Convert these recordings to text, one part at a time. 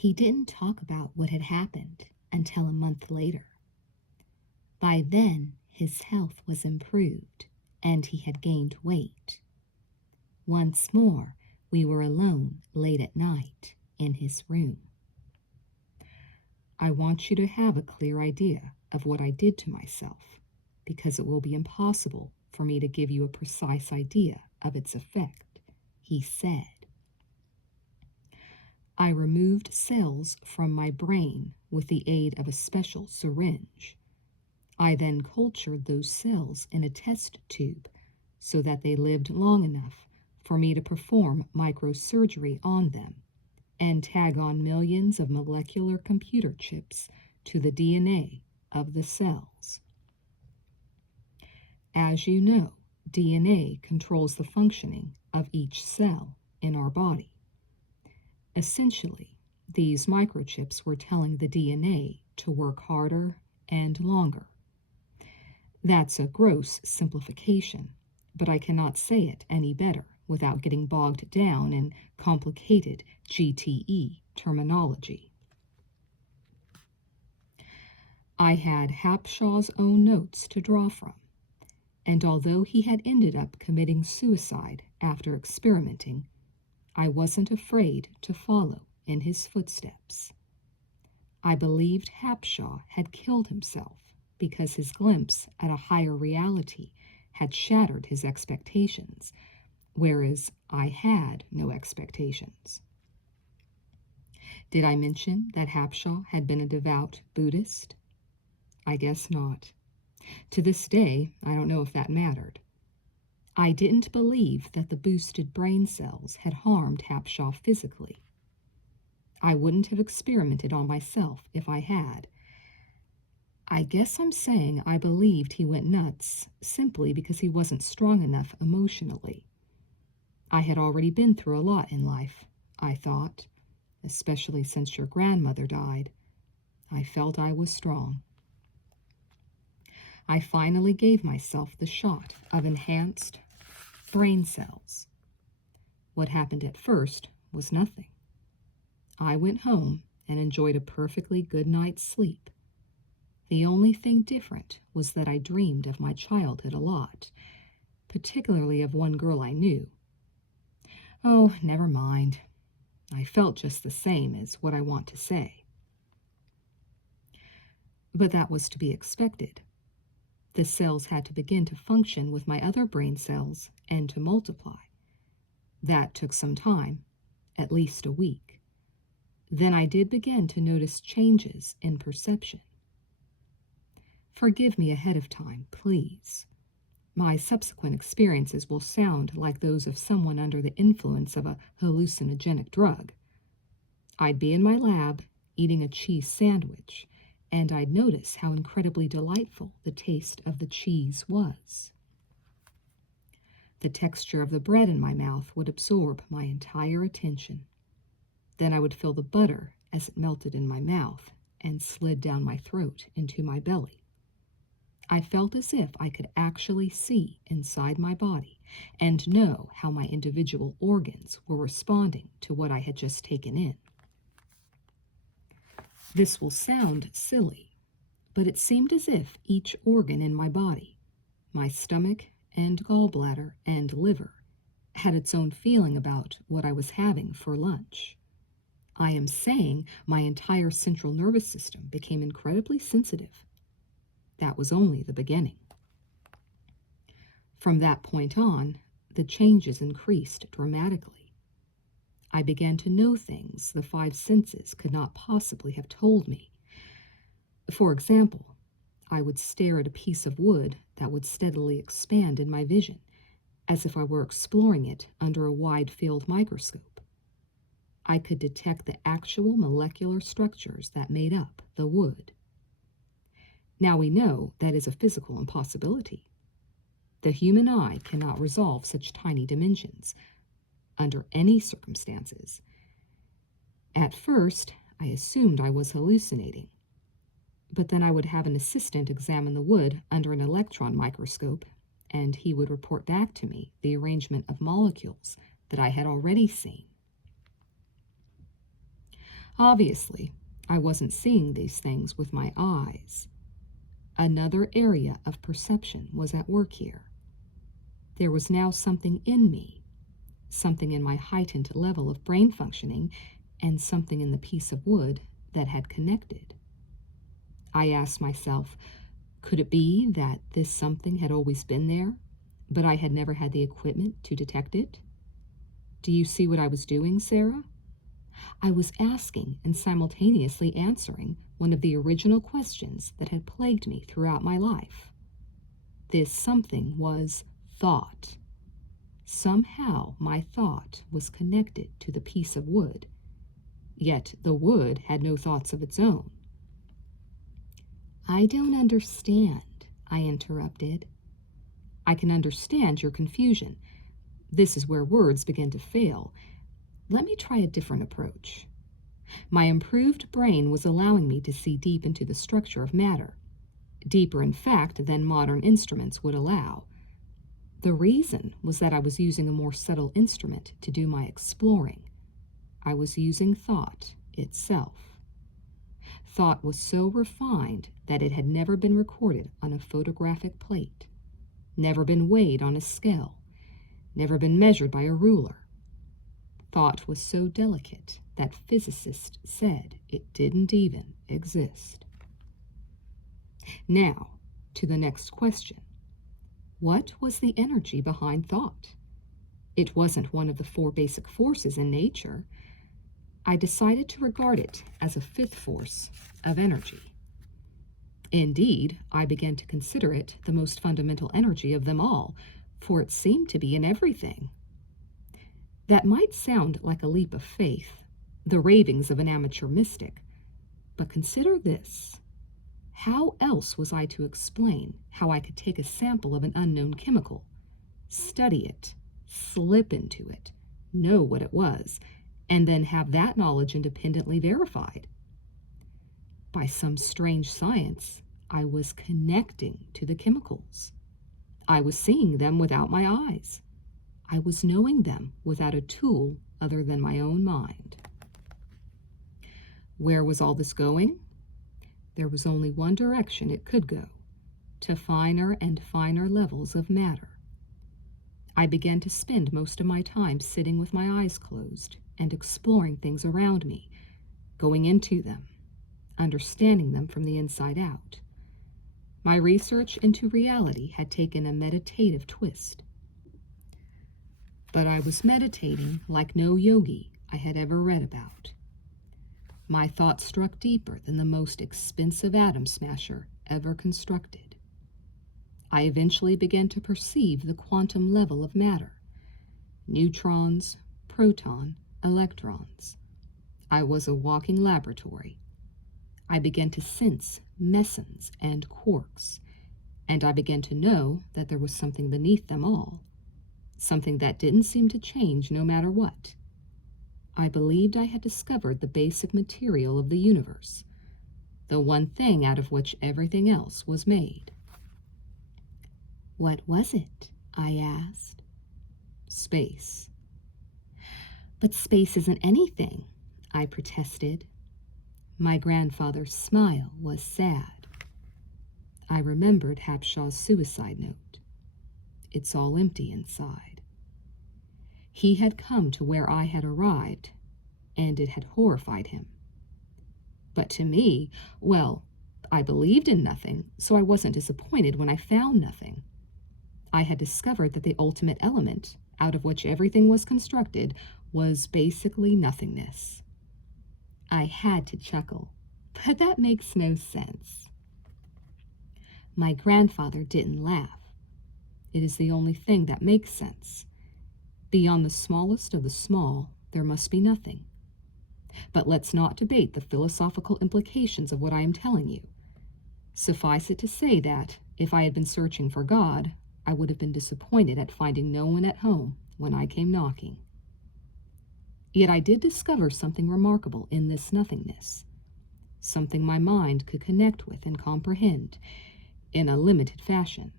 He didn't talk about what had happened until a month later. By then, his health was improved, and he had gained weight. Once more, we were alone late at night in his room. I want you to have a clear idea of what I did to myself, because it will be impossible for me to give you a precise idea of its effect, he said. I removed cells from my brain with the aid of a special syringe. I then cultured those cells in a test tube so that they lived long enough for me to perform microsurgery on them and tag on millions of molecular computer chips to the DNA of the cells. As you know, DNA controls the functioning of each cell in our body. Essentially, these microchips were telling the DNA to work harder and longer. That's a gross simplification, but I cannot say it any better without getting bogged down in complicated GTE terminology. I had Hapshaw's own notes to draw from, and although he had ended up committing suicide after experimenting, I wasn't afraid to follow in his footsteps. I believed Hapshaw had killed himself because his glimpse at a higher reality had shattered his expectations, whereas I had no expectations. Did I mention that Hapshaw had been a devout Buddhist? I guess not. To this day, I don't know if that mattered. I didn't believe that the boosted brain cells had harmed Hapshaw physically. I wouldn't have experimented on myself if I had. I guess I'm saying I believed he went nuts simply because he wasn't strong enough emotionally. I had already been through a lot in life, I thought, especially since your grandmother died. I felt I was strong. I finally gave myself the shot of enhanced brain cells. What happened at first was nothing. I went home and enjoyed a perfectly good night's sleep. The only thing different was that I dreamed of my childhood a lot, particularly of one girl I knew. Oh, never mind. I felt just the same as what I want to say. But that was to be expected. The cells had to begin to function with my other brain cells and to multiply. That took some time, at least a week. Then I did begin to notice changes in perception. Forgive me ahead of time, please. My subsequent experiences will sound like those of someone under the influence of a hallucinogenic drug. I'd be in my lab eating a cheese sandwich, and I'd notice how incredibly delightful the taste of the cheese was. The texture of the bread in my mouth would absorb my entire attention. Then I would feel the butter as it melted in my mouth and slid down my throat into my belly. I felt as if I could actually see inside my body and know how my individual organs were responding to what I had just taken in. This will sound silly, but it seemed as if each organ in my body, my stomach and gallbladder and liver, had its own feeling about what I was having for lunch. I am saying my entire central nervous system became incredibly sensitive. That was only the beginning. From that point on, the changes increased dramatically. I began to know things the five senses could not possibly have told me. For example, I would stare at a piece of wood that would steadily expand in my vision, as if I were exploring it under a wide-field microscope. I could detect the actual molecular structures that made up the wood. Now we know that is a physical impossibility. The human eye cannot resolve such tiny dimensions, under any circumstances. At first, I assumed I was hallucinating, but then I would have an assistant examine the wood under an electron microscope, and he would report back to me the arrangement of molecules that I had already seen. Obviously, I wasn't seeing these things with my eyes. Another area of perception was at work here. There was now something in me, something in my heightened level of brain functioning, and something in the piece of wood that had connected. I asked myself, could it be that this something had always been there, but I had never had the equipment to detect it? Do you see what I was doing, Sarah? I was asking and simultaneously answering one of the original questions that had plagued me throughout my life. This something was thought. Somehow my thought was connected to the piece of wood, yet the wood had no thoughts of its own. I don't understand, I interrupted. I can understand your confusion. This is where words begin to fail. Let me try a different approach. My improved brain was allowing me to see deep into the structure of matter, deeper in fact than modern instruments would allow. The reason was that I was using a more subtle instrument to do my exploring. I was using thought itself. Thought was so refined that it had never been recorded on a photographic plate, never been weighed on a scale, never been measured by a ruler. Thought was so delicate that physicists said it didn't even exist. Now, to the next question. What was the energy behind thought? It wasn't one of the 4 basic forces in nature. I decided to regard it as a 5th force of energy. Indeed, I began to consider it the most fundamental energy of them all, for it seemed to be in everything. That might sound like a leap of faith, the ravings of an amateur mystic, but consider this. How else was I to explain how I could take a sample of an unknown chemical, study it, slip into it, know what it was, and then have that knowledge independently verified? By some strange science, I was connecting to the chemicals. I was seeing them without my eyes. I was knowing them without a tool other than my own mind. Where was all this going? There was only one direction it could go, to finer and finer levels of matter. I began to spend most of my time sitting with my eyes closed and exploring things around me, going into them, understanding them from the inside out. My research into reality had taken a meditative twist. But I was meditating like no yogi I had ever read about. My thoughts struck deeper than the most expensive atom smasher ever constructed. I eventually began to perceive the quantum level of matter. Neutrons, proton, electrons. I was a walking laboratory. I began to sense mesons and quarks, and I began to know that there was something beneath them all. Something that didn't seem to change no matter what. I believed I had discovered the basic material of the universe, the one thing out of which everything else was made. What was it? I asked. Space. But space isn't anything, I protested. My grandfather's smile was sad. I remembered Hapshaw's suicide note. It's all empty inside. He had come to where I had arrived, and it had horrified him. But to me, well, I believed in nothing, so I wasn't disappointed when I found nothing. I had discovered that the ultimate element, out of which everything was constructed, was basically nothingness. I had to chuckle, but that makes no sense. My grandfather didn't laugh. It is the only thing that makes sense. Beyond the smallest of the small, there must be nothing. But let's not debate the philosophical implications of what I am telling you. Suffice it to say that, if I had been searching for God, I would have been disappointed at finding no one at home when I came knocking. Yet I did discover something remarkable in this nothingness, something my mind could connect with and comprehend in a limited fashion.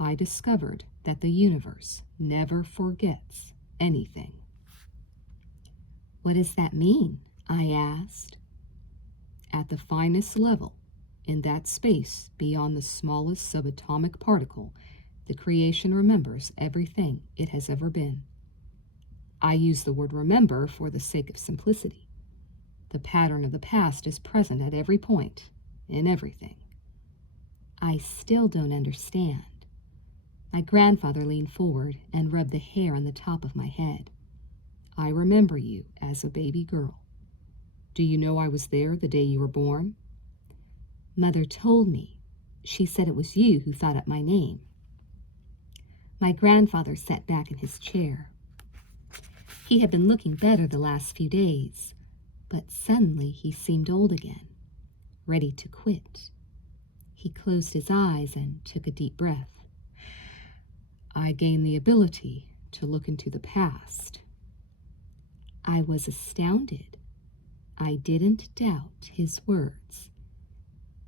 I discovered that the universe never forgets anything. What does that mean? I asked. At the finest level, in that space beyond the smallest subatomic particle, the creation remembers everything it has ever been. I use the word remember for the sake of simplicity. The pattern of the past is present at every point, in everything. I still don't understand. My grandfather leaned forward and rubbed the hair on the top of my head. I remember you as a baby girl. Do you know I was there the day you were born? Mother told me. She said it was you who thought up my name. My grandfather sat back in his chair. He had been looking better the last few days, but suddenly he seemed old again, ready to quit. He closed his eyes and took a deep breath. I gained the ability to look into the past. I was astounded. I didn't doubt his words.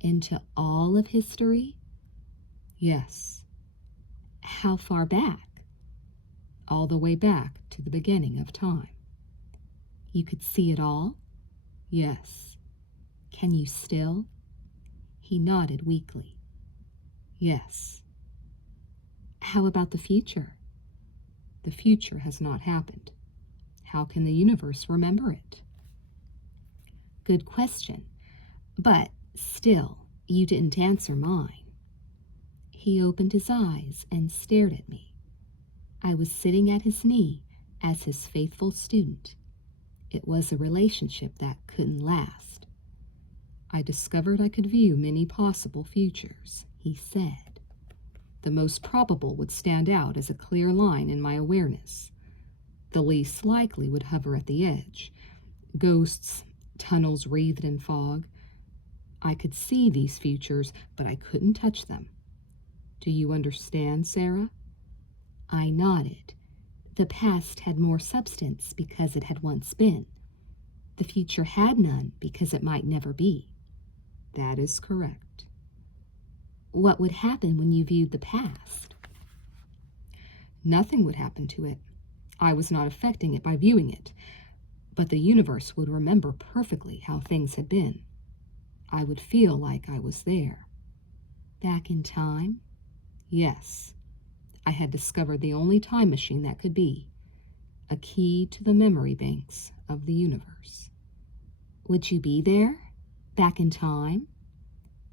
Into all of history? Yes. How far back? All the way back to the beginning of time. You could see it all? Yes. Can you still? He nodded weakly. Yes. How about the future? The future has not happened. How can the universe remember it? Good question, but still, you didn't answer mine. He opened his eyes and stared at me. I was sitting at his knee as his faithful student. It was a relationship that couldn't last. I discovered I could view many possible futures, he said. The most probable would stand out as a clear line in my awareness. The least likely would hover at the edge. Ghosts, tunnels wreathed in fog. I could see these futures, but I couldn't touch them. Do you understand, Sarah? I nodded. The past had more substance because it had once been. The future had none because it might never be. That is correct. What would happen when you viewed the past? Nothing would happen to it. I was not affecting it by viewing it, but the universe would remember perfectly how things had been. I would feel like I was there. Back in time? Yes. I had discovered the only time machine that could be, a key to the memory banks of the universe. Would you be there? Back in time?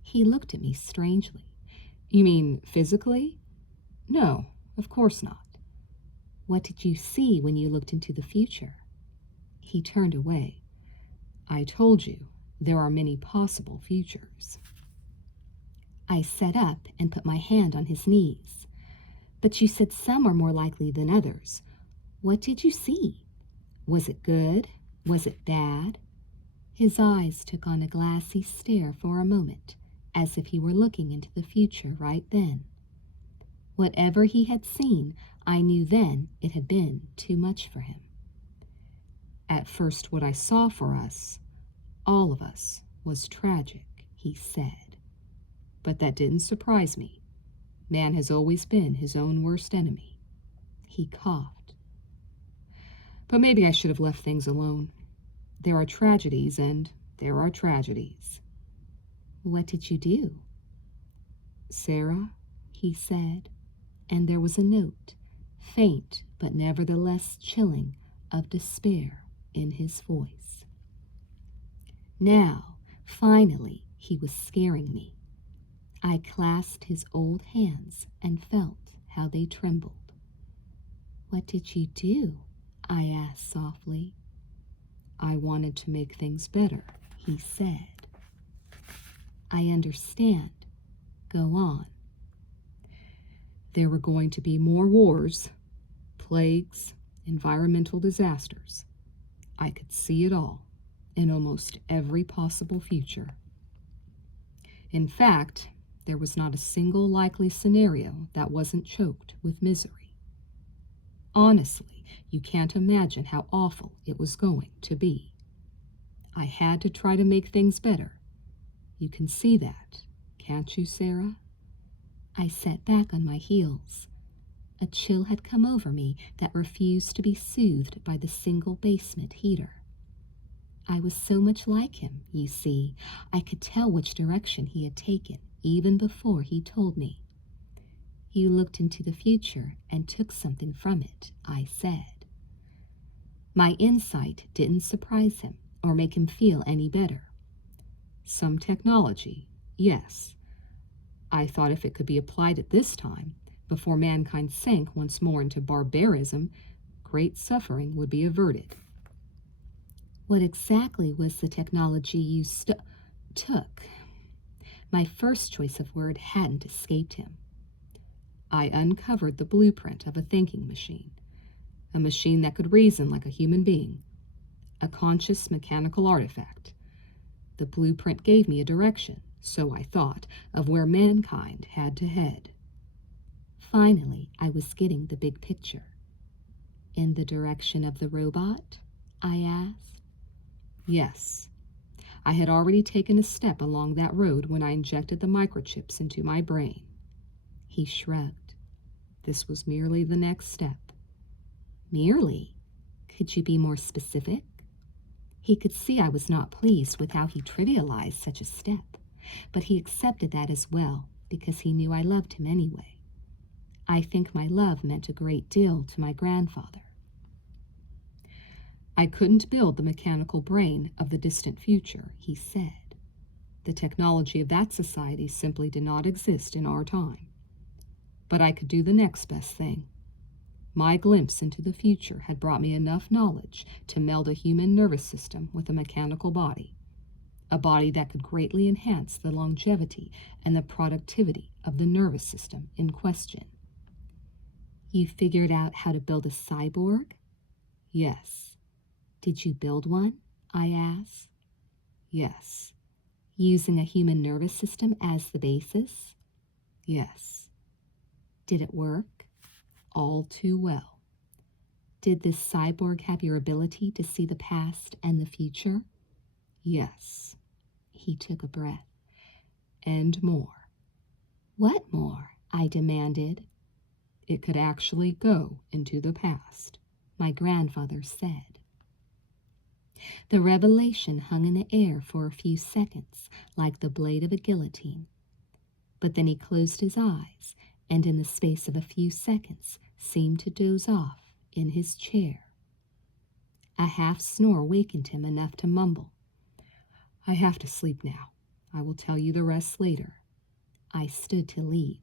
He looked at me strangely. You mean physically? No, of course not. What did you see when you looked into the future? He turned away. I told you, there are many possible futures. I sat up and put my hand on his knees. But you said some are more likely than others. What did you see? Was it good? Was it bad? His eyes took on a glassy stare for a moment, as if he were looking into the future right then. Whatever he had seen, I knew then it had been too much for him. At first, what I saw for us, all of us, was tragic, he said. But that didn't surprise me. Man has always been his own worst enemy. He coughed. But maybe I should have left things alone. There are tragedies and there are tragedies. What did you do? Sarah, he said, and there was a note, faint but nevertheless chilling, of despair in his voice. Now, finally, he was scaring me. I clasped his old hands and felt how they trembled. What did you do? I asked softly. I wanted to make things better, he said. I understand. Go on. There were going to be more wars, plagues, environmental disasters. I could see it all in almost every possible future. In fact, there was not a single likely scenario that wasn't choked with misery. Honestly, you can't imagine how awful it was going to be. I had to try to make things better. You can see that, can't you, Sarah? I sat back on my heels. A chill had come over me that refused to be soothed by the single basement heater. I I was so much like him, you see. I could tell which direction he had taken, even before he told me. You looked into the future and took something from it, I said. My insight didn't surprise him or make him feel any better. Some technology, yes. I thought if it could be applied at this time, before mankind sank once more into barbarism, great suffering would be averted. What exactly was the technology you took? My first choice of word hadn't escaped him. I uncovered the blueprint of a thinking machine, a machine that could reason like a human being, a conscious mechanical artifact. The blueprint gave me a direction, so I thought, of where mankind had to head. Finally, I was getting the big picture. In the direction of the robot? I asked. Yes. I had already taken a step along that road when I injected the microchips into my brain. He shrugged. This was merely the next step. Merely? Could you be more specific? He could see I was not pleased with how he trivialized such a step, but he accepted that as well because he knew I loved him anyway. I think my love meant a great deal to my grandfather. I couldn't build the mechanical brain of the distant future, he said. The technology of that society simply did not exist in our time. But I could do the next best thing. My glimpse into the future had brought me enough knowledge to meld a human nervous system with a mechanical body, a body that could greatly enhance the longevity and the productivity of the nervous system in question. You figured out how to build a cyborg? Yes. Did you build one? I asked. Yes. Using a human nervous system as the basis? Yes. Did it work? All too well. Did this cyborg have your ability to see the past and the future? Yes. He took a breath. And more. What more? I demanded. It could actually go into the past, my grandfather said. The revelation hung in the air for a few seconds, like the blade of a guillotine. But then he closed his eyes, and in the space of a few seconds seemed to doze off in his chair. A half snore wakened him enough to mumble, I have to sleep now. I will tell you the rest later. I stood to leave.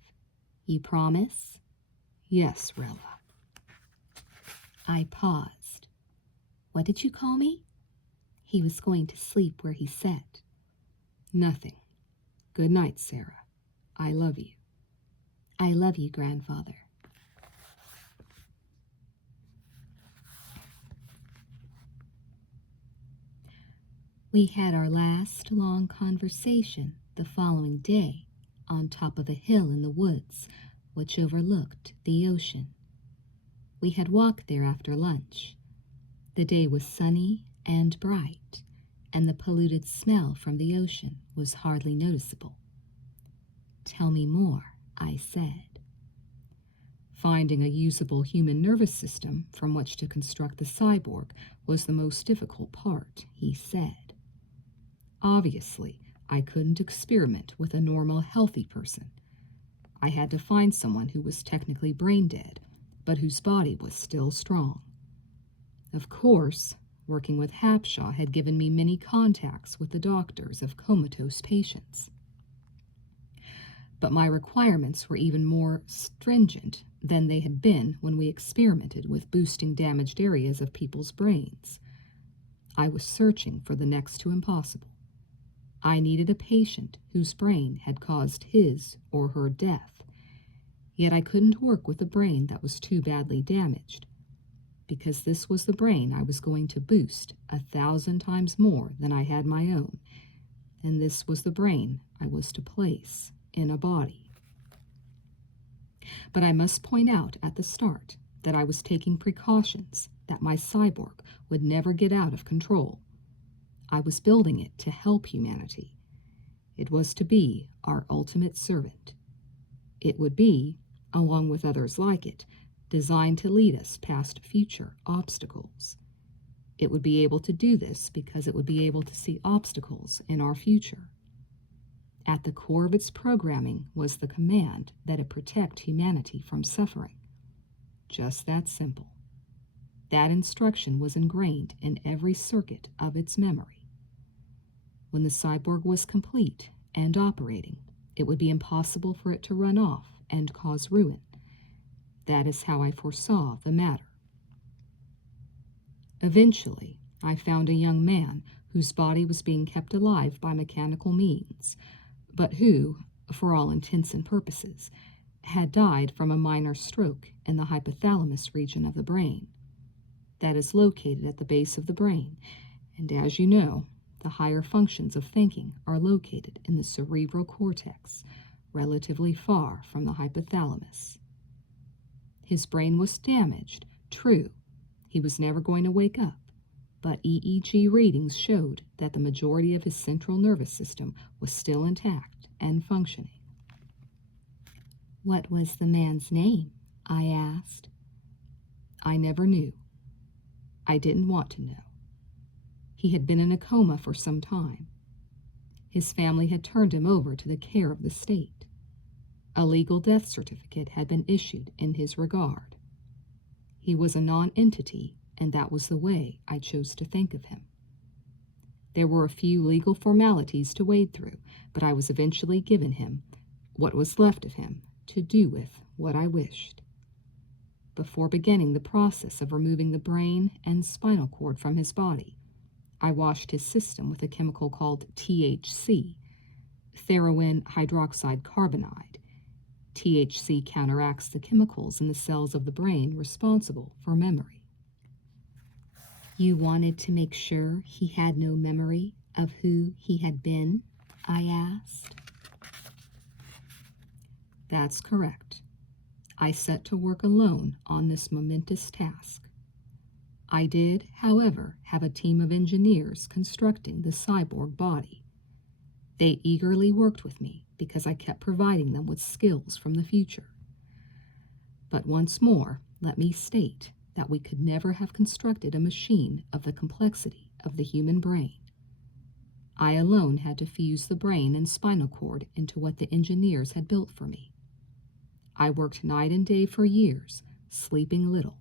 You promise? Yes, Rela. I paused. What did you call me? He was going to sleep where he sat. Nothing. Good night, Sarah. I love you. I love you, Grandfather. We had our last long conversation the following day on top of a hill in the woods which overlooked the ocean. We had walked there after lunch. The day was sunny and bright, and the polluted smell from the ocean was hardly noticeable. Tell me more, I said. Finding a usable human nervous system from which to construct the cyborg was the most difficult part, he said. Obviously, I couldn't experiment with a normal, healthy person. I had to find someone who was technically brain dead, but whose body was still strong. Of course, working with Hapshaw had given me many contacts with the doctors of comatose patients. But my requirements were even more stringent than they had been when we experimented with boosting damaged areas of people's brains. I was searching for the next to impossible. I needed a patient whose brain had caused his or her death, yet I couldn't work with a brain that was too badly damaged, because this was the brain I was going to boost 1,000 times more than I had my own, and this was the brain I was to place in a body. But I must point out at the start that I was taking precautions that my cyborg would never get out of control. I was building it to help humanity. It was to be our ultimate servant. It would be, along with others like it, designed to lead us past future obstacles. It would be able to do this because it would be able to see obstacles in our future. At the core of its programming was the command that it protect humanity from suffering. Just that simple. That instruction was ingrained in every circuit of its memory. When the cyborg was complete and operating, it would be impossible for it to run off and cause ruin. That is how I foresaw the matter. Eventually, I found a young man whose body was being kept alive by mechanical means, but who, for all intents and purposes, had died from a minor stroke in the hypothalamus region of the brain. That is located at the base of the brain, and as you know, the higher functions of thinking are located in the cerebral cortex, relatively far from the hypothalamus. His brain was damaged, true. He was never going to wake up, but EEG readings showed that the majority of his central nervous system was still intact and functioning. "What was the man's name?" I asked. I never knew. I didn't want to know. He had been in a coma for some time. His family had turned him over to the care of the state. A legal death certificate had been issued in his regard. He was a non-entity, and that was the way I chose to think of him. There were a few legal formalities to wade through, but I was eventually given him, what was left of him, to do with what I wished. Before beginning the process of removing the brain and spinal cord from his body, I washed his system with a chemical called THC, theroin hydroxide carbonide. THC counteracts the chemicals in the cells of the brain responsible for memory. "You wanted to make sure he had no memory of who he had been?" I asked. That's correct. I set to work alone on this momentous task. I did, however, have a team of engineers constructing the cyborg body. They eagerly worked with me because I kept providing them with skills from the future. But once more, let me state that we could never have constructed a machine of the complexity of the human brain. I alone had to fuse the brain and spinal cord into what the engineers had built for me. I worked night and day for years, sleeping little.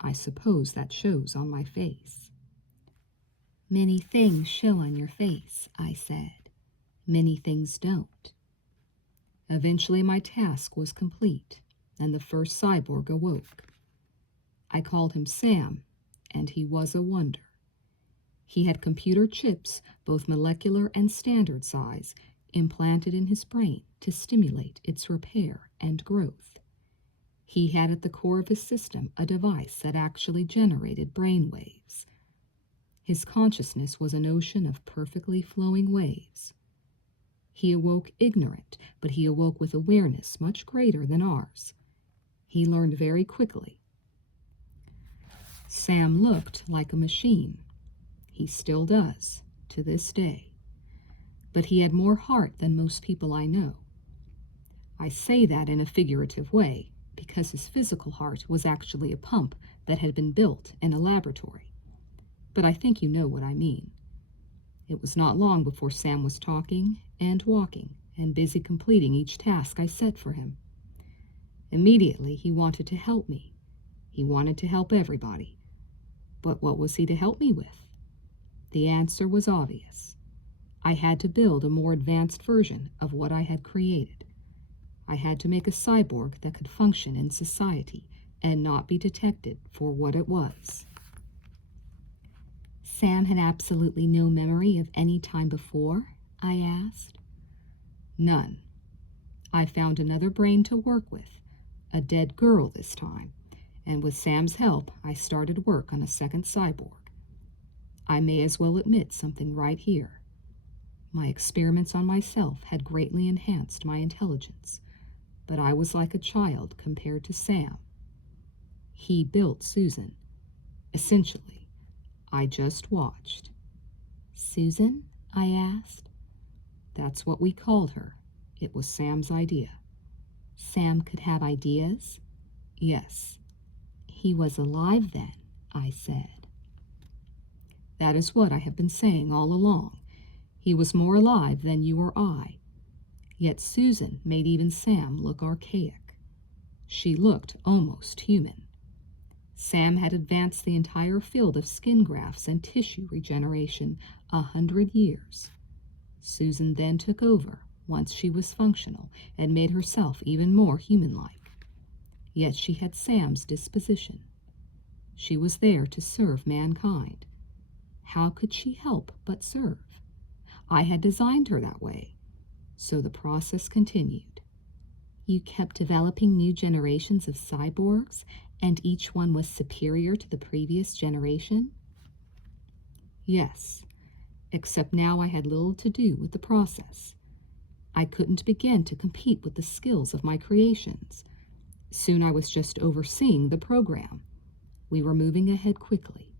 I suppose that shows on my face. "Many things show on your face," I said. "Many things don't." Eventually my task was complete, and the first cyborg awoke. I called him Sam, and he was a wonder. He had computer chips, both molecular and standard size, implanted in his brain to stimulate its repair and growth. He had at the core of his system a device that actually generated brain waves. His consciousness was an ocean of perfectly flowing waves. He awoke ignorant, but he awoke with awareness much greater than ours. He learned very quickly. Sam looked like a machine. He still does, to this day. But he had more heart than most people I know. I say that in a figurative way, because his physical heart was actually a pump that had been built in a laboratory. But I think you know what I mean. It was not long before Sam was talking and walking and busy completing each task I set for him. Immediately he wanted to help me. He wanted to help everybody. But what was he to help me with? The answer was obvious. I had to build a more advanced version of what I had created. I had to make a cyborg that could function in society and not be detected for what it was. "Sam had absolutely no memory of any time before?" I asked. "None. I found another brain to work with, a dead girl this time, and with Sam's help, I started work on a second cyborg. I may as well admit something right here. My experiments on myself had greatly enhanced my intelligence, but I was like a child compared to Sam. He built Susan. Essentially, I just watched." "Susan?" I asked. "That's what we called her. It was Sam's idea." "Sam could have ideas?" "Yes." "He was alive then," I said. That is what I have been saying all along. He was more alive than you or I. Yet Susan made even Sam look archaic. She looked almost human. Sam had advanced the entire field of skin grafts and tissue regeneration 100 years. Susan then took over once she was functional and made herself even more human-like. Yet she had Sam's disposition. She was there to serve mankind. How could she help but serve? I had designed her that way. So the process continued. You kept developing new generations of cyborgs, and each one was superior to the previous generation? Yes, except now I had little to do with the process. I couldn't begin to compete with the skills of my creations. Soon I was just overseeing the program. We were moving ahead quickly.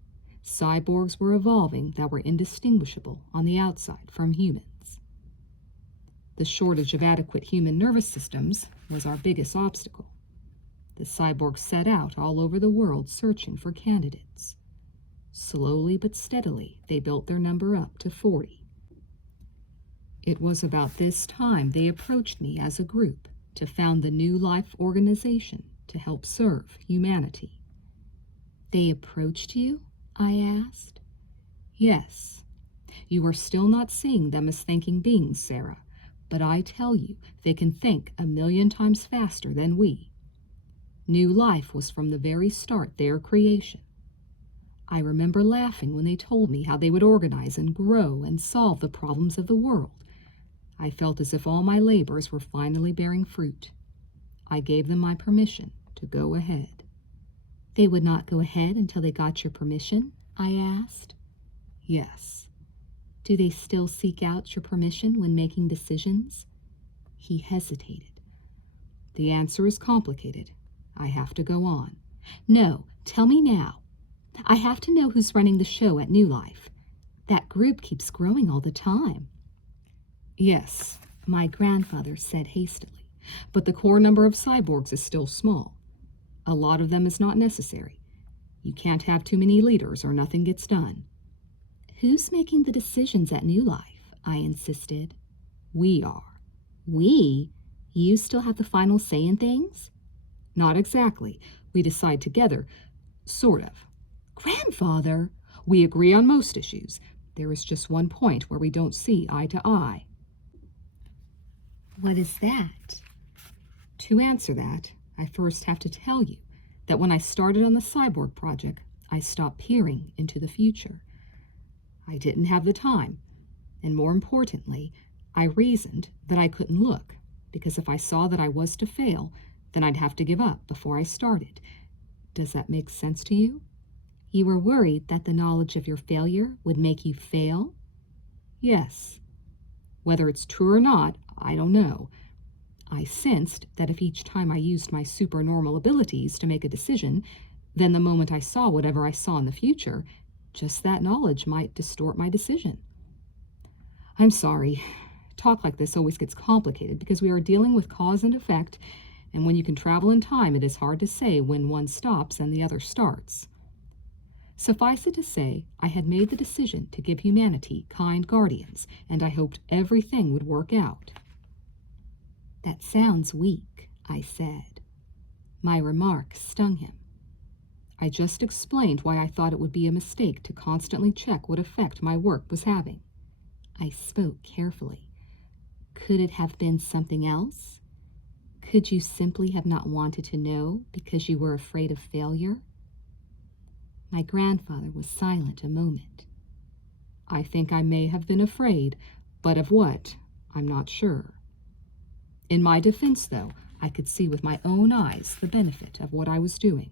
Cyborgs were evolving that were indistinguishable on the outside from humans. The shortage of adequate human nervous systems was our biggest obstacle. The cyborgs set out all over the world searching for candidates. Slowly but steadily, they built their number up to 40. It was about this time they approached me as a group to found the New Life organization to help serve humanity. They approached you? I asked. Yes. You are still not seeing them as thinking beings, Sarah, but I tell you, they can think 1,000,000 times faster than we. New Life was from the very start their creation. I remember laughing when they told me how they would organize and grow and solve the problems of the world. I felt as if all my labors were finally bearing fruit. I gave them my permission to go ahead. They would not go ahead until they got your permission? I asked. Yes. Do they still seek out your permission when making decisions? He hesitated. The answer is complicated. I have to go on. No, tell me now. I have to know who's running the show at New Life. That group keeps growing all the time. Yes, my grandfather said hastily, but the core number of cyborgs is still small. A lot of them is not necessary. You can't have too many leaders or nothing gets done. Who's making the decisions at New Life? I insisted. We are. We? You still have the final say in things? Not exactly. We decide together. Sort of. Grandfather! We agree on most issues. There is just one point where we don't see eye to eye. What is that? To answer that, I first have to tell you that when I started on the cyborg project, I stopped peering into the future. I didn't have the time, and more importantly, I reasoned that I couldn't look, because if I saw that I was to fail, then I'd have to give up before I started. Does that make sense to you? You were worried that the knowledge of your failure would make you fail? Yes. Whether it's true or not, I don't know. I sensed that if each time I used my supernormal abilities to make a decision, then the moment I saw whatever I saw in the future, just that knowledge might distort my decision. I'm sorry. Talk like this always gets complicated because we are dealing with cause and effect, and when you can travel in time, it is hard to say when one stops and the other starts. Suffice it to say, I had made the decision to give humanity kind guardians, and I hoped everything would work out. That sounds weak, I said. My remark stung him. I just explained why I thought it would be a mistake to constantly check what effect my work was having. I spoke carefully. Could it have been something else? Could you simply have not wanted to know because you were afraid of failure? My grandfather was silent a moment. I think I may have been afraid, but of what, I'm not sure. In my defense, though, I could see with my own eyes the benefit of what I was doing.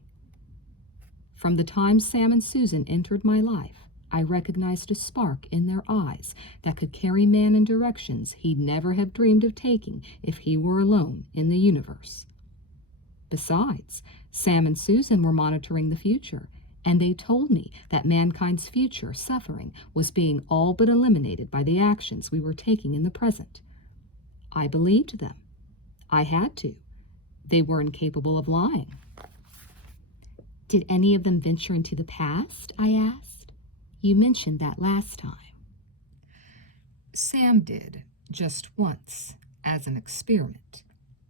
From the time Sam and Susan entered my life, I recognized a spark in their eyes that could carry man in directions he'd never have dreamed of taking if he were alone in the universe. Besides, Sam and Susan were monitoring the future, and they told me that mankind's future suffering was being all but eliminated by the actions we were taking in the present. I believed them. I had to. They were incapable of lying. Did any of them venture into the past? I asked. You mentioned that last time. Sam did, just once, as an experiment.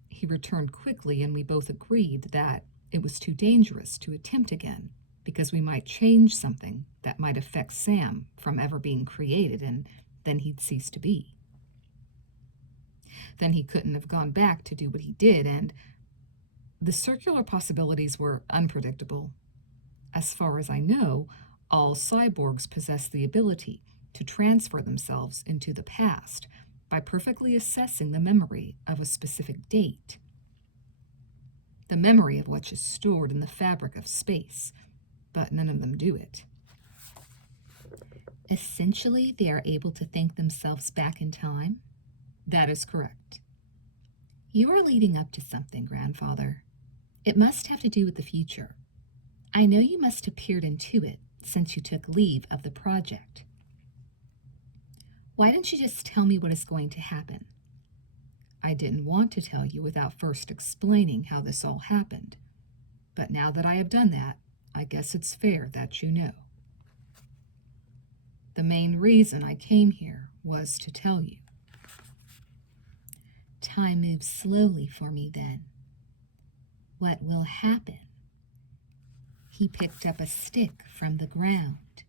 He returned quickly, and we both agreed that it was too dangerous to attempt again, because we might change something that might affect Sam from ever being created, and then he'd cease to be. Then he couldn't have gone back to do what he did, and the circular possibilities were unpredictable. As far as I know, all cyborgs possess the ability to transfer themselves into the past by perfectly assessing the memory of a specific date. The memory of which is stored in the fabric of space, but none of them do it. Essentially, they are able to think themselves back in time? That is correct. You are leading up to something, Grandfather. It must have to do with the future. I know you must have peered into it since you took leave of the project. Why don't you just tell me what is going to happen? I didn't want to tell you without first explaining how this all happened, but now that I have done that, I guess it's fair that you know. The main reason I came here was to tell you. Time moves slowly for me then. What will happen? He picked up a stick from the ground.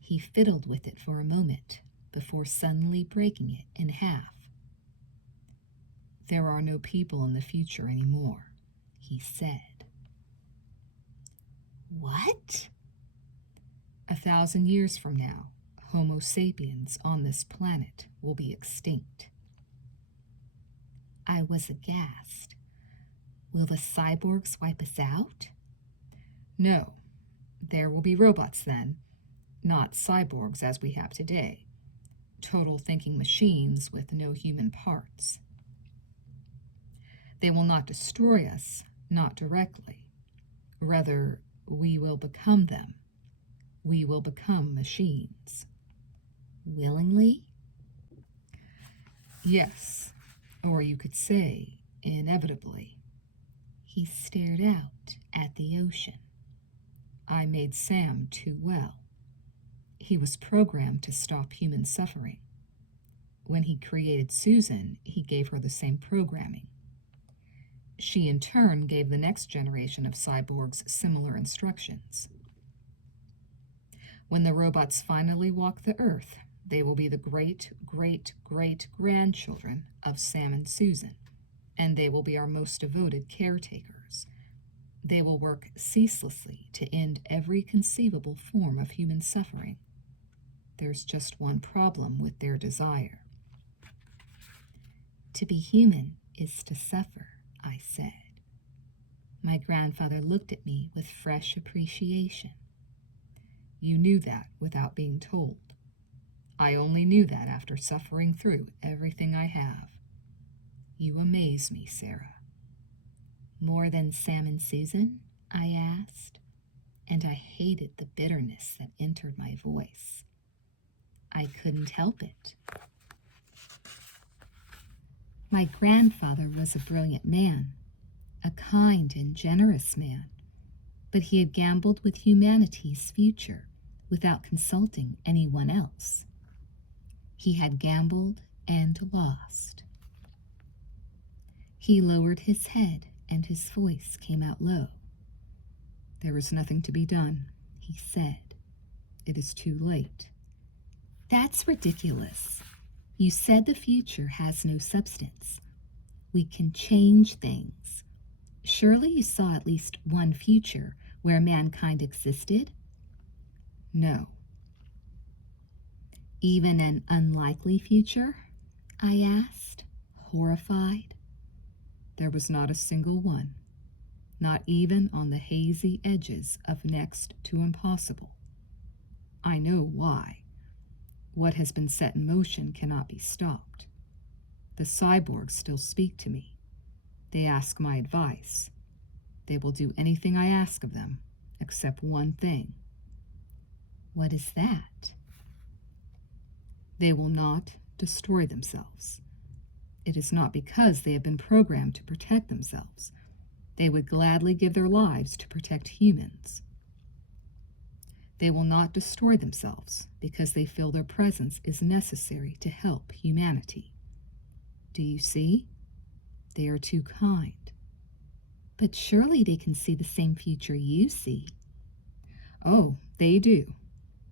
He fiddled with it for a moment before suddenly breaking it in half. There are no people in the future anymore, he said. What? 1,000 years from now, Homo sapiens on this planet will be extinct. I was aghast. Will the cyborgs wipe us out? No. There will be robots then, not cyborgs as we have today. Total thinking machines with no human parts. They will not destroy us, not directly. Rather, we will become them. We will become machines. Willingly? Yes, or you could say, inevitably. He stared out at the ocean. I made Sam too well. He was programmed to stop human suffering. When he created Susan, he gave her the same programming. She in turn gave the next generation of cyborgs similar instructions. When the robots finally walk the earth, they will be the great-great-great-grandchildren of Sam and Susan, and they will be our most devoted caretakers. They will work ceaselessly to end every conceivable form of human suffering. There's just one problem with their desire. To be human is to suffer, I said. My grandfather looked at me with fresh appreciation. You knew that without being told. I only knew that after suffering through everything I have. You amaze me, Sarah. More than Sam and Susan? I asked, and I hated the bitterness that entered my voice. I couldn't help it. My grandfather was a brilliant man, a kind and generous man, but he had gambled with humanity's future without consulting anyone else. He had gambled and lost. He lowered his head and his voice came out low. There is nothing to be done, he said. It is too late. That's ridiculous. You said the future has no substance. We can change things. Surely you saw at least one future where mankind existed? No. Even an unlikely future? I asked, horrified. There was not a single one, not even on the hazy edges of next to impossible. I know why. What has been set in motion cannot be stopped. The cyborgs still speak to me. They ask my advice. They will do anything I ask of them, except one thing. What is that? They will not destroy themselves. It is not because they have been programmed to protect themselves. They would gladly give their lives to protect humans. They will not destroy themselves because they feel their presence is necessary to help humanity. Do you see? They are too kind. But surely they can see the same future you see. Oh, they do.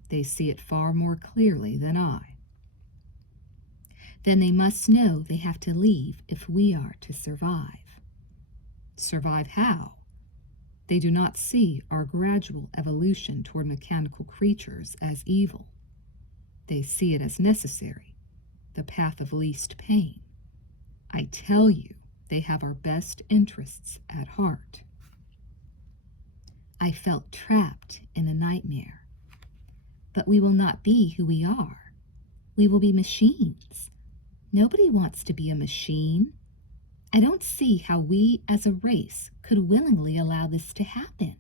They see it far more clearly than I. Then they must know they have to leave if we are to survive. Survive how? They do not see our gradual evolution toward mechanical creatures as evil. They see it as necessary, the path of least pain. I tell you, they have our best interests at heart. I felt trapped in a nightmare. But we will not be who we are. We will be machines. Nobody wants to be a machine. I don't see how we as a race could willingly allow this to happen.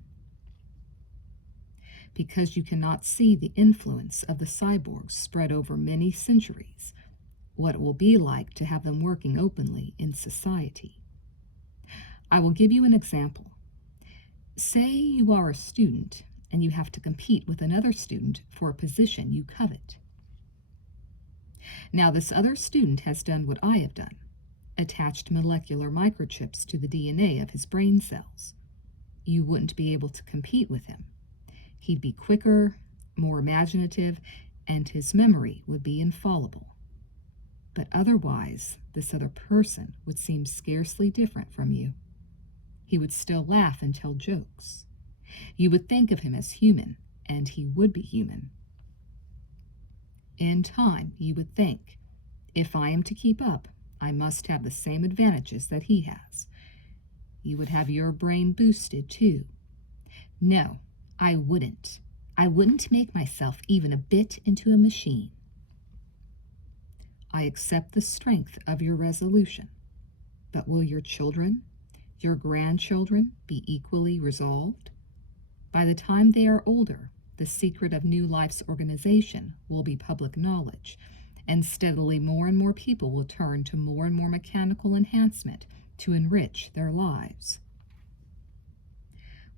Because you cannot see the influence of the cyborgs spread over many centuries, what it will be like to have them working openly in society. I will give you an example. Say you are a student and you have to compete with another student for a position you covet. Now, this other student has done what I have done, attached molecular microchips to the DNA of his brain cells. You wouldn't be able to compete with him. He'd be quicker, more imaginative, and his memory would be infallible. But otherwise, this other person would seem scarcely different from you. He would still laugh and tell jokes. You would think of him as human, and he would be human. In time, you would think, if I am to keep up, I must have the same advantages that he has. You would have your brain boosted, too. No, I wouldn't. I wouldn't make myself even a bit into a machine. I accept the strength of your resolution, but will your children, your grandchildren, be equally resolved? By the time they are older, the secret of New Life's organization will be public knowledge, and steadily more and more people will turn to more and more mechanical enhancement to enrich their lives.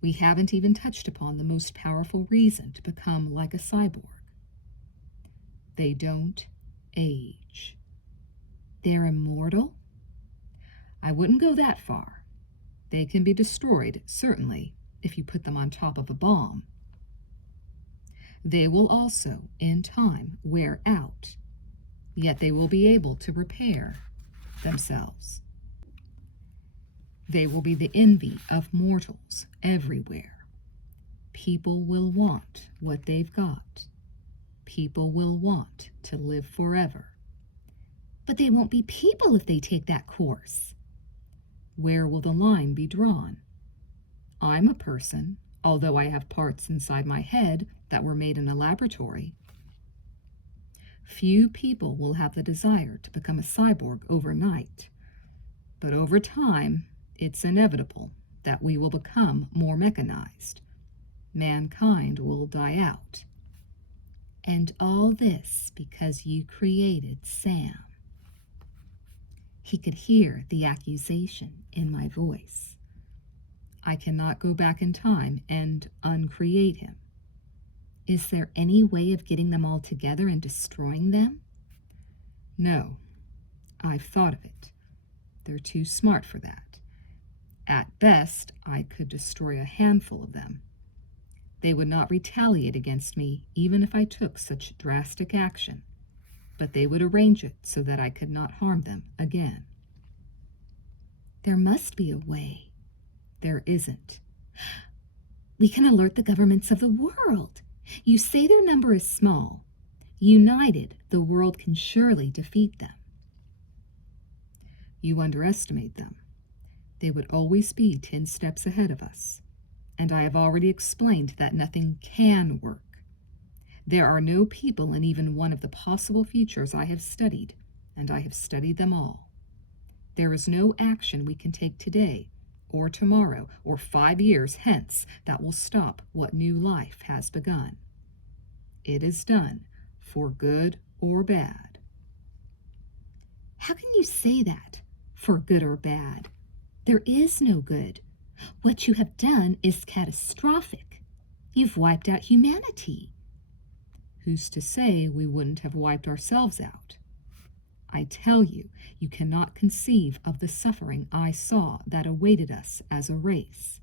We haven't even touched upon the most powerful reason to become like a cyborg. They don't age. They're immortal? I wouldn't go that far. They can be destroyed, certainly, if you put them on top of a bomb. They will also, in time, wear out, yet they will be able to repair themselves. They will be the envy of mortals everywhere. People will want what they've got. People will want to live forever. But they won't be people if they take that course. Where will the line be drawn? I'm a person, although I have parts inside my head that were made in a laboratory. Few people will have the desire to become a cyborg overnight, but over time, it's inevitable that we will become more mechanized. Mankind will die out. And all this because you created Sam. He could hear the accusation in my voice. I cannot go back in time and uncreate him. Is there any way of getting them all together and destroying them? No, I've thought of it. They're too smart for that. At best, I could destroy a handful of them. They would not retaliate against me even if I took such drastic action, but they would arrange it so that I could not harm them again. There must be a way. There isn't. We can alert the governments of the world. You say their number is small. United, the world can surely defeat them. You underestimate them. They would always be 10 steps ahead of us. And I have already explained that nothing can work. There are no people in even one of the possible futures I have studied, and I have studied them all. There is no action we can take today, or tomorrow, or 5 years hence that will stop what new life has begun. It is done, for good or bad. How can you say that, for good or bad? There is no good. What you have done is catastrophic. You've wiped out humanity. Who's to say we wouldn't have wiped ourselves out? I tell you, you cannot conceive of the suffering I saw that awaited us as a race.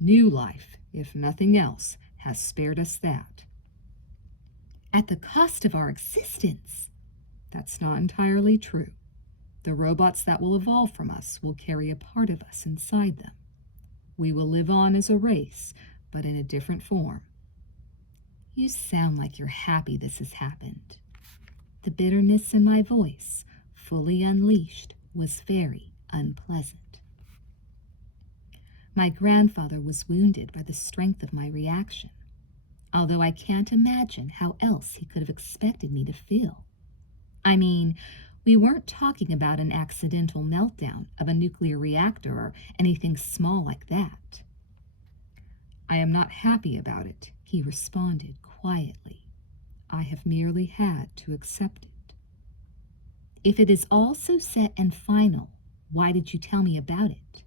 New life, if nothing else, has spared us that. At the cost of our existence. That's not entirely true. The robots that will evolve from us will carry a part of us inside them. We will live on as a race, but in a different form. You sound like you're happy this has happened. The bitterness in my voice, fully unleashed, was very unpleasant. My grandfather was wounded by the strength of my reaction, although I can't imagine how else he could have expected me to feel. I mean, we weren't talking about an accidental meltdown of a nuclear reactor or anything small like that. I am not happy about it, he responded quietly. I have merely had to accept it. If it is all so set and final, why did you tell me about it?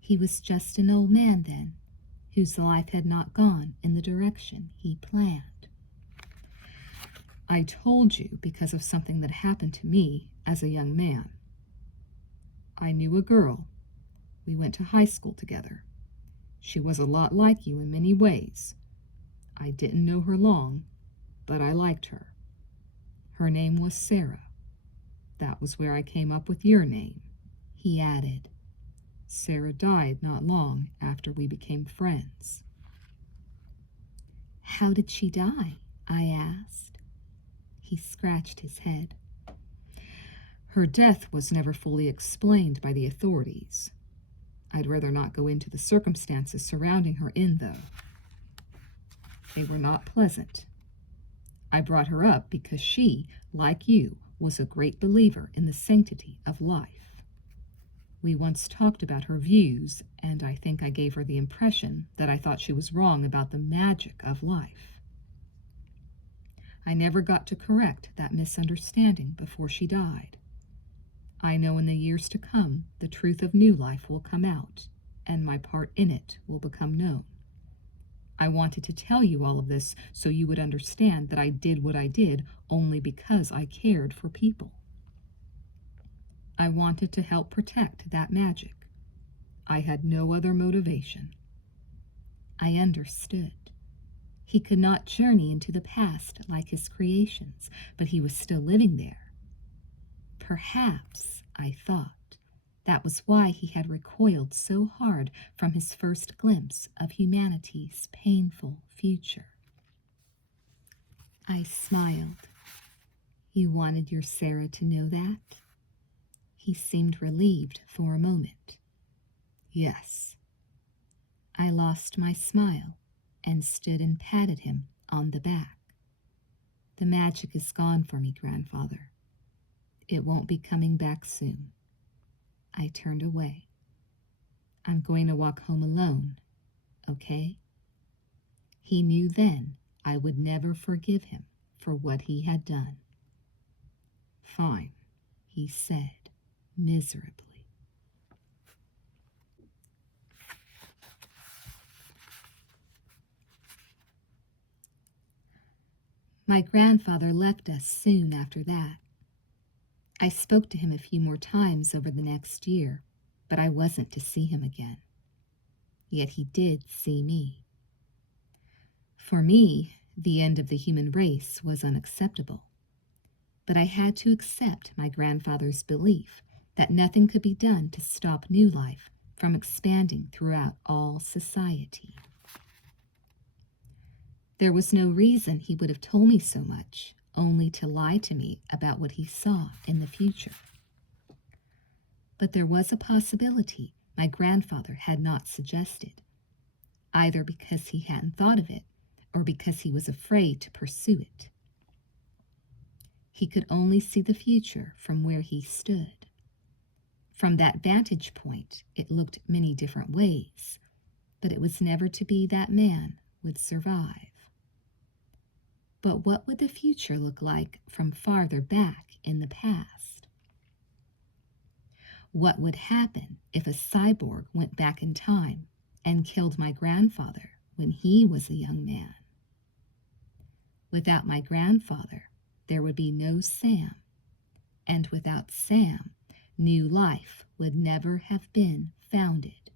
He was just an old man then, whose life had not gone in the direction he planned. I told you because of something that happened to me as a young man. I knew a girl. We went to high school together. She was a lot like you in many ways. I didn't know her long, but I liked her. Her name was Sarah. That was where I came up with your name, he added. Sarah died not long after we became friends. How did she die? I asked. He scratched his head. Her death was never fully explained by the authorities. I'd rather not go into the circumstances surrounding her end, though. They were not pleasant. I brought her up because she, like you, was a great believer in the sanctity of life. We once talked about her views, and I think I gave her the impression that I thought she was wrong about the magic of life. I never got to correct that misunderstanding before she died. I know in the years to come, the truth of new life will come out, and my part in it will become known. I wanted to tell you all of this so you would understand that I did what I did only because I cared for people. I wanted to help protect that magic. I had no other motivation. I understood. He could not journey into the past like his creations, but he was still living there. Perhaps, I thought, that was why he had recoiled so hard from his first glimpse of humanity's painful future. I smiled. You wanted your Sarah to know that? He seemed relieved for a moment. Yes. I lost my smile and stood and patted him on the back. The magic is gone for me, grandfather. It won't be coming back soon. I turned away. I'm going to walk home alone, okay? He knew then I would never forgive him for what he had done. Fine, he said miserably. My grandfather left us soon after that. I spoke to him a few more times over the next year, but I wasn't to see him again. Yet he did see me. For me, the end of the human race was unacceptable. But I had to accept my grandfather's belief that nothing could be done to stop new life from expanding throughout all society. There was no reason he would have told me so much, only to lie to me about what he saw in the future. But there was a possibility my grandfather had not suggested, either because he hadn't thought of it or because he was afraid to pursue it. He could only see the future from where he stood. From that vantage point, it looked many different ways, but it was never to be that man would survive. But what would the future look like from farther back in the past? What would happen if a cyborg went back in time and killed my grandfather when he was a young man. Without my grandfather, there would be no Sam, and without Sam, new life would never have been founded.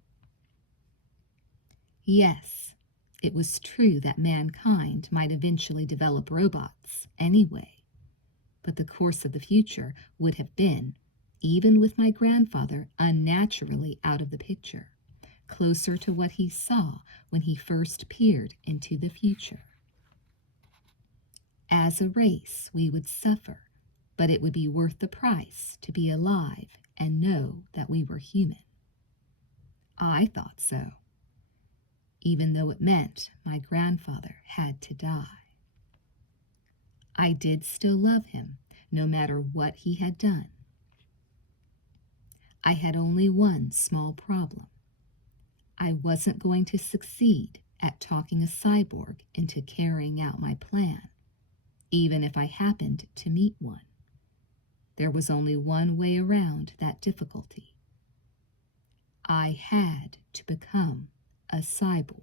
Yes, it was true that mankind might eventually develop robots anyway, but the course of the future would have been, even with my grandfather unnaturally out of the picture, closer to what he saw when he first peered into the future. As a race, we would suffer, but it would be worth the price to be alive and know that we were human. I thought so, even though it meant my grandfather had to die. I did still love him, no matter what he had done. I had only one small problem. I wasn't going to succeed at talking a cyborg into carrying out my plan, even if I happened to meet one. There was only one way around that difficulty. I had to become a cyborg.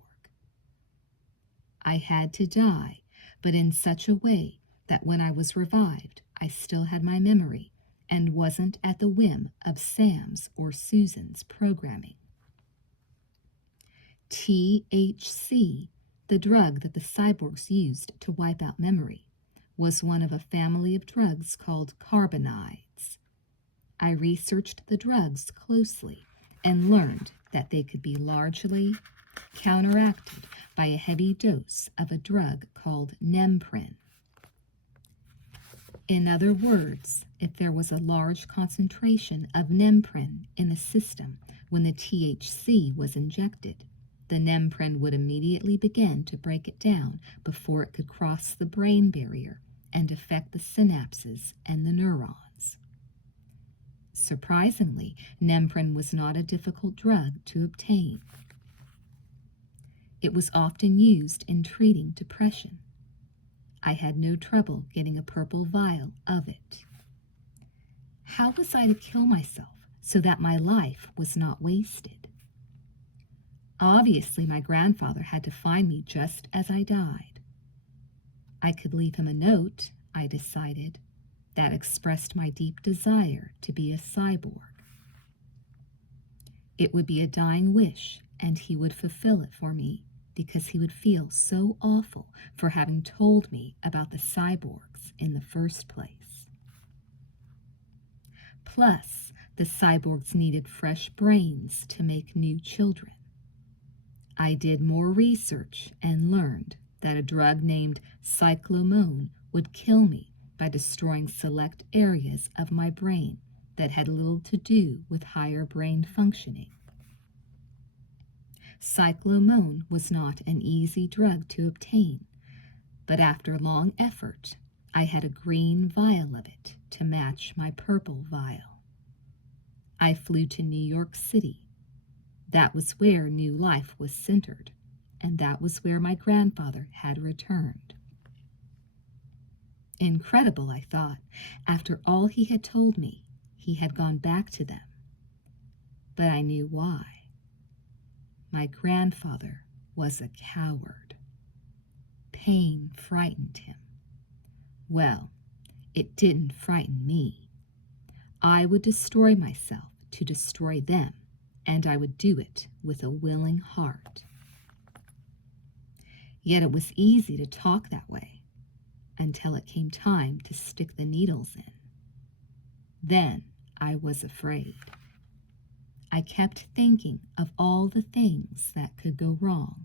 I had to die, but in such a way that when I was revived, I still had my memory and wasn't at the whim of Sam's or Susan's programming. THC, the drug that the cyborgs used to wipe out memory, was one of a family of drugs called carbonides. I researched the drugs closely and learned that they could be largely counteracted by a heavy dose of a drug called Nemprin. In other words, if there was a large concentration of Nemprin in the system when the THC was injected, the Nemprin would immediately begin to break it down before it could cross the brain barrier and affect the synapses and the neurons. Surprisingly, Nemprin was not a difficult drug to obtain. It was often used in treating depression. I had no trouble getting a purple vial of it. How was I to kill myself so that my life was not wasted? Obviously, my grandfather had to find me just as I died. I could leave him a note, I decided, that expressed my deep desire to be a cyborg. It would be a dying wish, and he would fulfill it for me because he would feel so awful for having told me about the cyborgs in the first place. Plus, the cyborgs needed fresh brains to make new children. I did more research and learned that a drug named cyclomone would kill me by destroying select areas of my brain that had little to do with higher brain functioning. Cyclomone was not an easy drug to obtain, but after long effort, I had a green vial of it to match my purple vial. I flew to New York City. That was where new life was centered, and that was where my grandfather had returned. Incredible, I thought. After all he had told me, he had gone back to them. But I knew why. My grandfather was a coward. Pain frightened him. Well, it didn't frighten me. I would destroy myself to destroy them, and I would do it with a willing heart. Yet it was easy to talk that way, until it came time to stick the needles in. Then I was afraid. I kept thinking of all the things that could go wrong.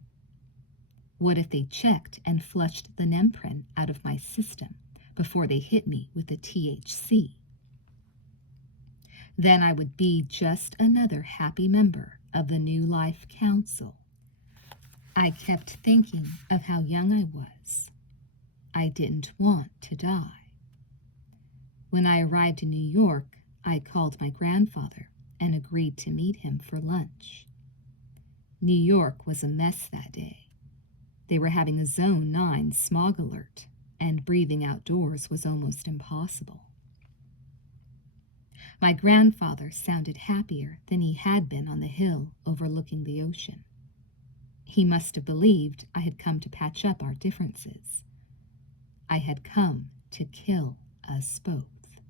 What if they checked and flushed the Nemprin out of my system before they hit me with the THC? Then I would be just another happy member of the New Life Council. I kept thinking of how young I was. I didn't want to die. When I arrived in New York, I called my grandfather and agreed to meet him for lunch. New York was a mess that day. They were having a Zone 9 smog alert, and breathing outdoors was almost impossible. My grandfather sounded happier than he had been on the hill overlooking the ocean. He must have believed I had come to patch up our differences. I had come to kill us both.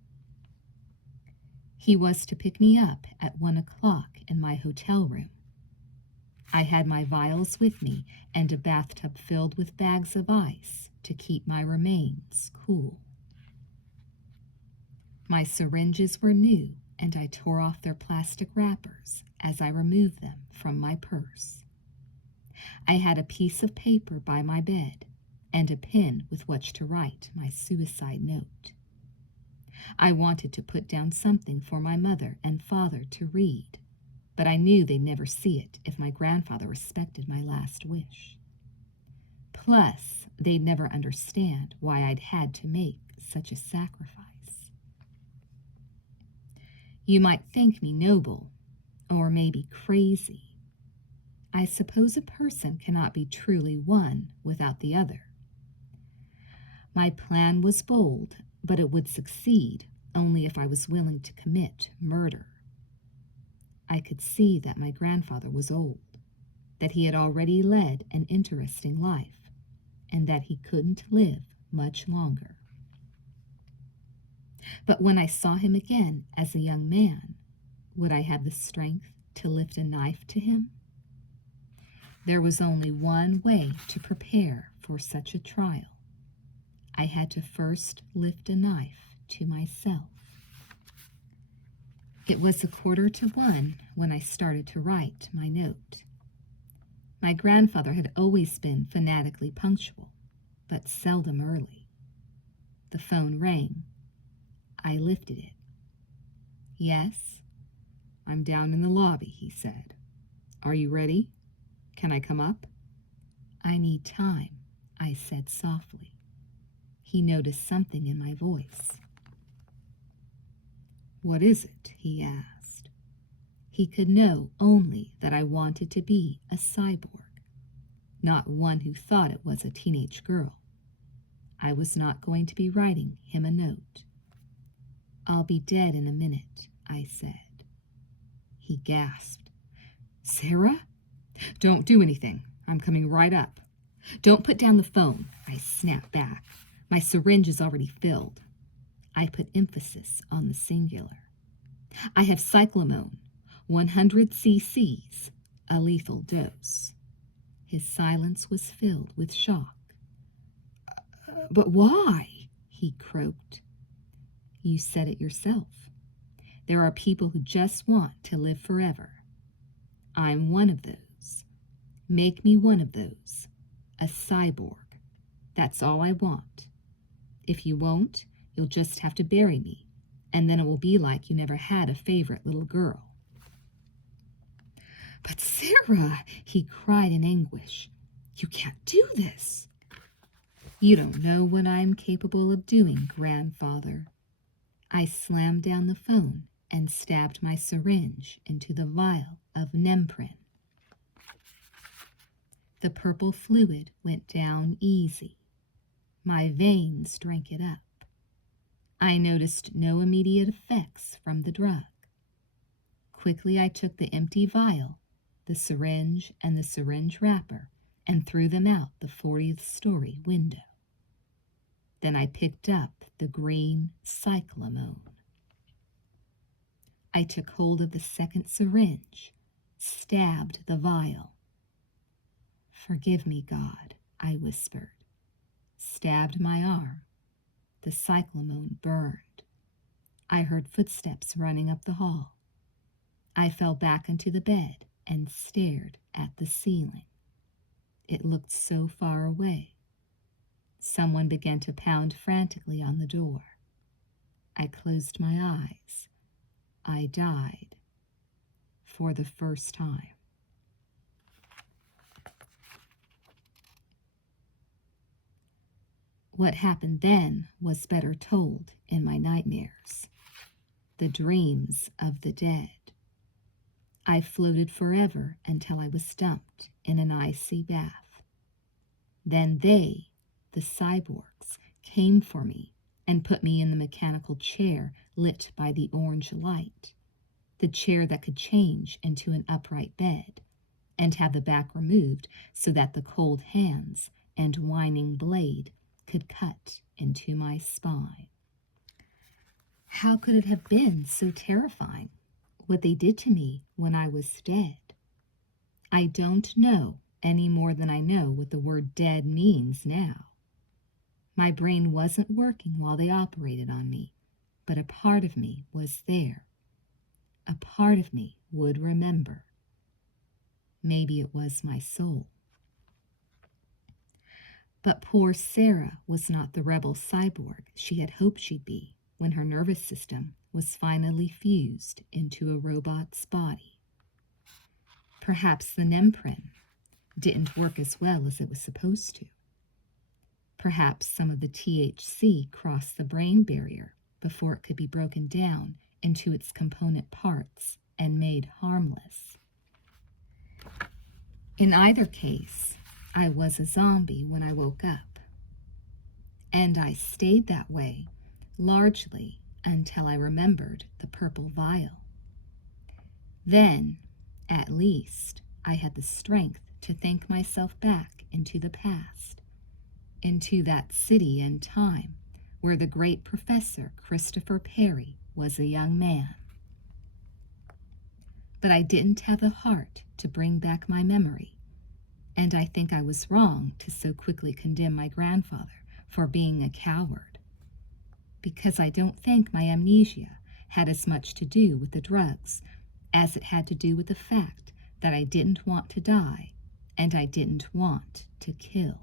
He was to pick me up at 1 o'clock in my hotel room. I had my vials with me and a bathtub filled with bags of ice to keep my remains cool. My syringes were new, and I tore off their plastic wrappers as I removed them from my purse. I had a piece of paper by my bed and a pen with which to write my suicide note. I wanted to put down something for my mother and father to read, but I knew they'd never see it if my grandfather respected my last wish. Plus, they'd never understand why I'd had to make such a sacrifice. You might think me noble, or maybe crazy. I suppose a person cannot be truly one without the other. My plan was bold, but it would succeed only if I was willing to commit murder. I could see that my grandfather was old, that he had already led an interesting life, and that he couldn't live much longer. But when I saw him again as a young man, would I have the strength to lift a knife to him? There was only one way to prepare for such a trial. I had to first lift a knife to myself. It was 1:45 when I started to write my note. My grandfather had always been fanatically punctual, but seldom early. The phone rang. I lifted it. "Yes?" "I'm down in the lobby," he said. "Are you ready? Can I come up?" "I need time," I said softly. He noticed something in my voice. "What is it?" he asked. He could know only that I wanted to be a cyborg, not one who thought it was a teenage girl. I was not going to be writing him a note. "I'll be dead in a minute," I said. He gasped. "Sarah? Don't do anything. I'm coming right up." "Don't put down the phone," I snapped back. "My syringe is already filled." I put emphasis on the singular. "I have cyclamone, 100 cc's, a lethal dose." His silence was filled with shock. "But why?" he croaked. "You said it yourself. There are people who just want to live forever. I'm one of those. Make me one of those. A cyborg. That's all I want. If you won't, you'll just have to bury me, and then it will be like you never had a favorite little girl." "But Sarah," he cried in anguish, "you can't do this." "You don't know what I'm capable of doing, grandfather." I slammed down the phone and stabbed my syringe into the vial of Nemprin. The purple fluid went down easy. My veins drank it up. I noticed no immediate effects from the drug. Quickly I took the empty vial, the syringe, and the syringe wrapper and threw them out the 40th story window. Then I picked up the green cyclamone. I took hold of the second syringe, stabbed the vial. "Forgive me, God," I whispered. Stabbed my arm. The cyclamone burned. I heard footsteps running up the hall. I fell back into the bed and stared at the ceiling. It looked so far away. Someone began to pound frantically on the door. I closed my eyes. I died for the first time. What happened then was better told in my nightmares. The dreams of the dead. I floated forever until I was dumped in an icy bath. Then they, the cyborgs, came for me and put me in the mechanical chair lit by the orange light, the chair that could change into an upright bed, and have the back removed so that the cold hands and whining blade could cut into my spine. How could it have been so terrifying, what they did to me when I was dead? I don't know any more than I know what the word dead means now. My brain wasn't working while they operated on me, but a part of me was there. A part of me would remember. Maybe it was my soul. But poor Sarah was not the rebel cyborg she had hoped she'd be when her nervous system was finally fused into a robot's body. Perhaps the Nemprin didn't work as well as it was supposed to. Perhaps some of the THC crossed the brain barrier before it could be broken down into its component parts and made harmless. In either case, I was a zombie when I woke up. And I stayed that way, largely until I remembered the purple vial. Then, at least, I had the strength to think myself back into the past, into that city and time where the great Professor Christopher Perry was a young man. But I didn't have the heart to bring back my memory, and I think I was wrong to so quickly condemn my grandfather for being a coward, because I don't think my amnesia had as much to do with the drugs as it had to do with the fact that I didn't want to die and I didn't want to kill.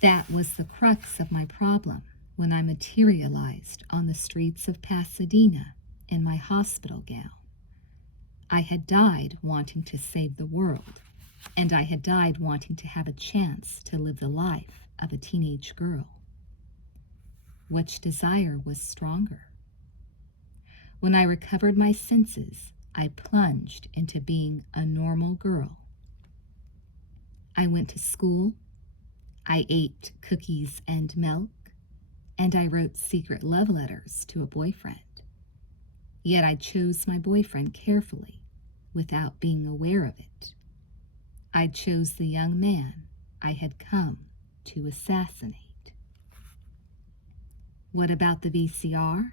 That was the crux of my problem when I materialized on the streets of Pasadena in my hospital gown. I had died wanting to save the world, and I had died wanting to have a chance to live the life of a teenage girl. Which desire was stronger? When I recovered my senses, I plunged into being a normal girl. I went to school, I ate cookies and milk, and I wrote secret love letters to a boyfriend. Yet I chose my boyfriend carefully, without being aware of it. I chose the young man I had come to assassinate. What about the VCR?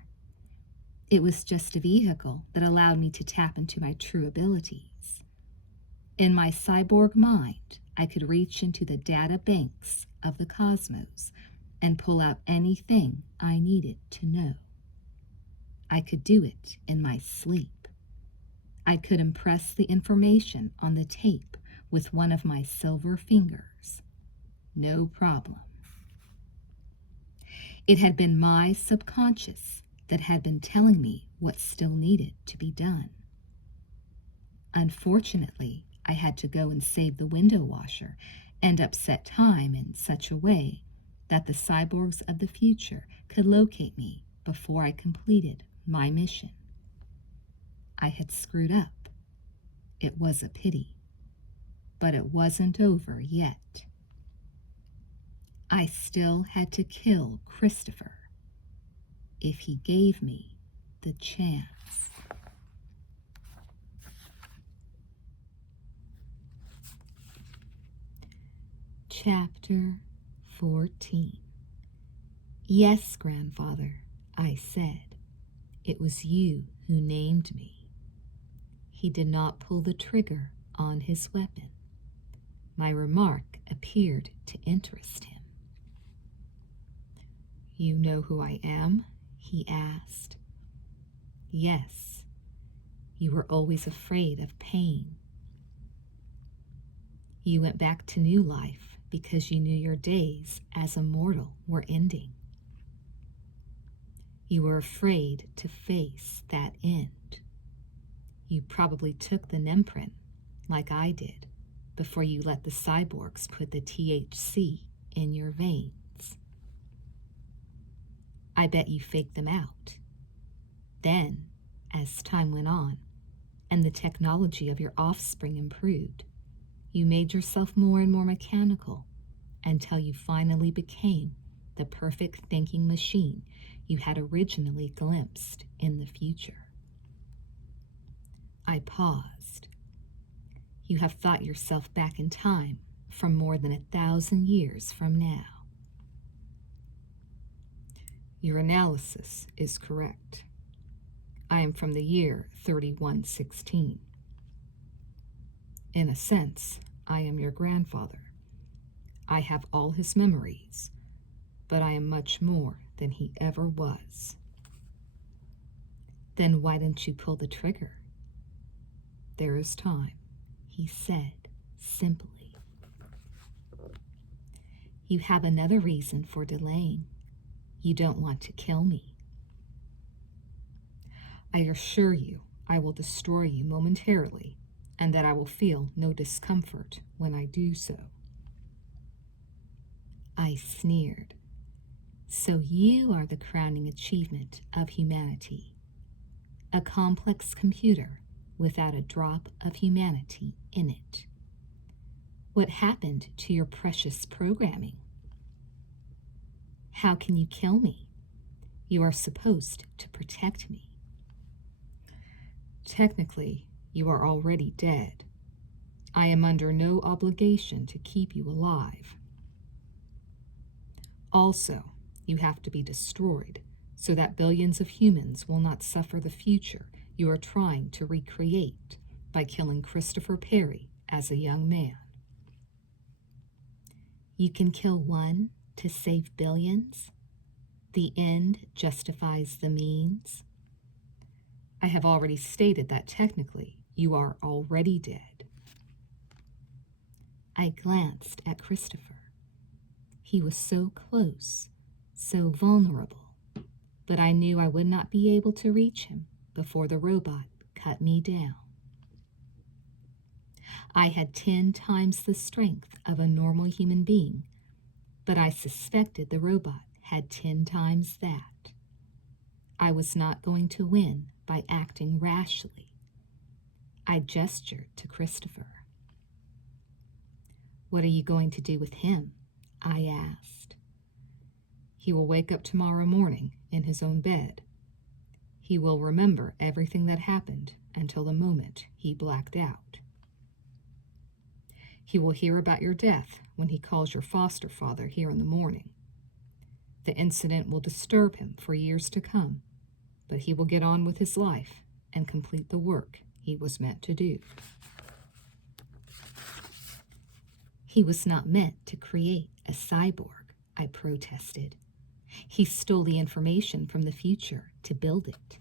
It was just a vehicle that allowed me to tap into my true abilities. In my cyborg mind, I could reach into the data banks of the cosmos and pull out anything I needed to know. I could do it in my sleep. I could impress the information on the tape with one of my silver fingers. No problem. It had been my subconscious that had been telling me what still needed to be done. Unfortunately, I had to go and save the window washer and upset time in such a way that the cyborgs of the future could locate me before I completed my mission. I had screwed up. It was a pity, but it wasn't over yet. I still had to kill Christopher if he gave me the chance. Chapter 14. Yes, grandfather, I said. It was you who named me. He did not pull the trigger on his weapon. My remark appeared to interest him. You know who I am? He asked. Yes. You were always afraid of pain. You went back to new life because you knew your days as a mortal were ending. You were afraid to face that end. You probably took the Nemprin, like I did, before you let the cyborgs put the THC in your veins. I bet you faked them out. Then, as time went on, and the technology of your offspring improved, you made yourself more and more mechanical until you finally became the perfect thinking machine you had originally glimpsed in the future. I paused. You have thought yourself back in time from more than 1,000 years from now. Your analysis is correct. I am from the year 3116. In a sense, I am your grandfather. I have all his memories, but I am much more than he ever was. Then why didn't you pull the trigger? There is time, he said simply. You have another reason for delaying. You don't want to kill me. I assure you I will destroy you momentarily, and that I will feel no discomfort when I do so. I sneered. So you are the crowning achievement of humanity. A complex computer without a drop of humanity in it. What happened to your precious programming? How can you kill me? You are supposed to protect me. Technically, you are already dead. I am under no obligation to keep you alive. Also, you have to be destroyed so that billions of humans will not suffer the future you are trying to recreate by killing Christopher Perry as a young man. You can kill one to save billions? The end justifies the means? I have already stated that technically you are already dead. I glanced at Christopher. He was so close, so vulnerable, but I knew I would not be able to reach him before the robot cut me down. I had 10 times the strength of a normal human being, but I suspected the robot had 10 times that. I was not going to win by acting rashly. I gestured to Christopher. What are you going to do with him? I asked. He will wake up tomorrow morning in his own bed. He will remember everything that happened until the moment he blacked out. He will hear about your death when he calls your foster father here in the morning. The incident will disturb him for years to come, but he will get on with his life and complete the work he was meant to do. He was not meant to create a cyborg, I protested. He stole the information from the future to build it.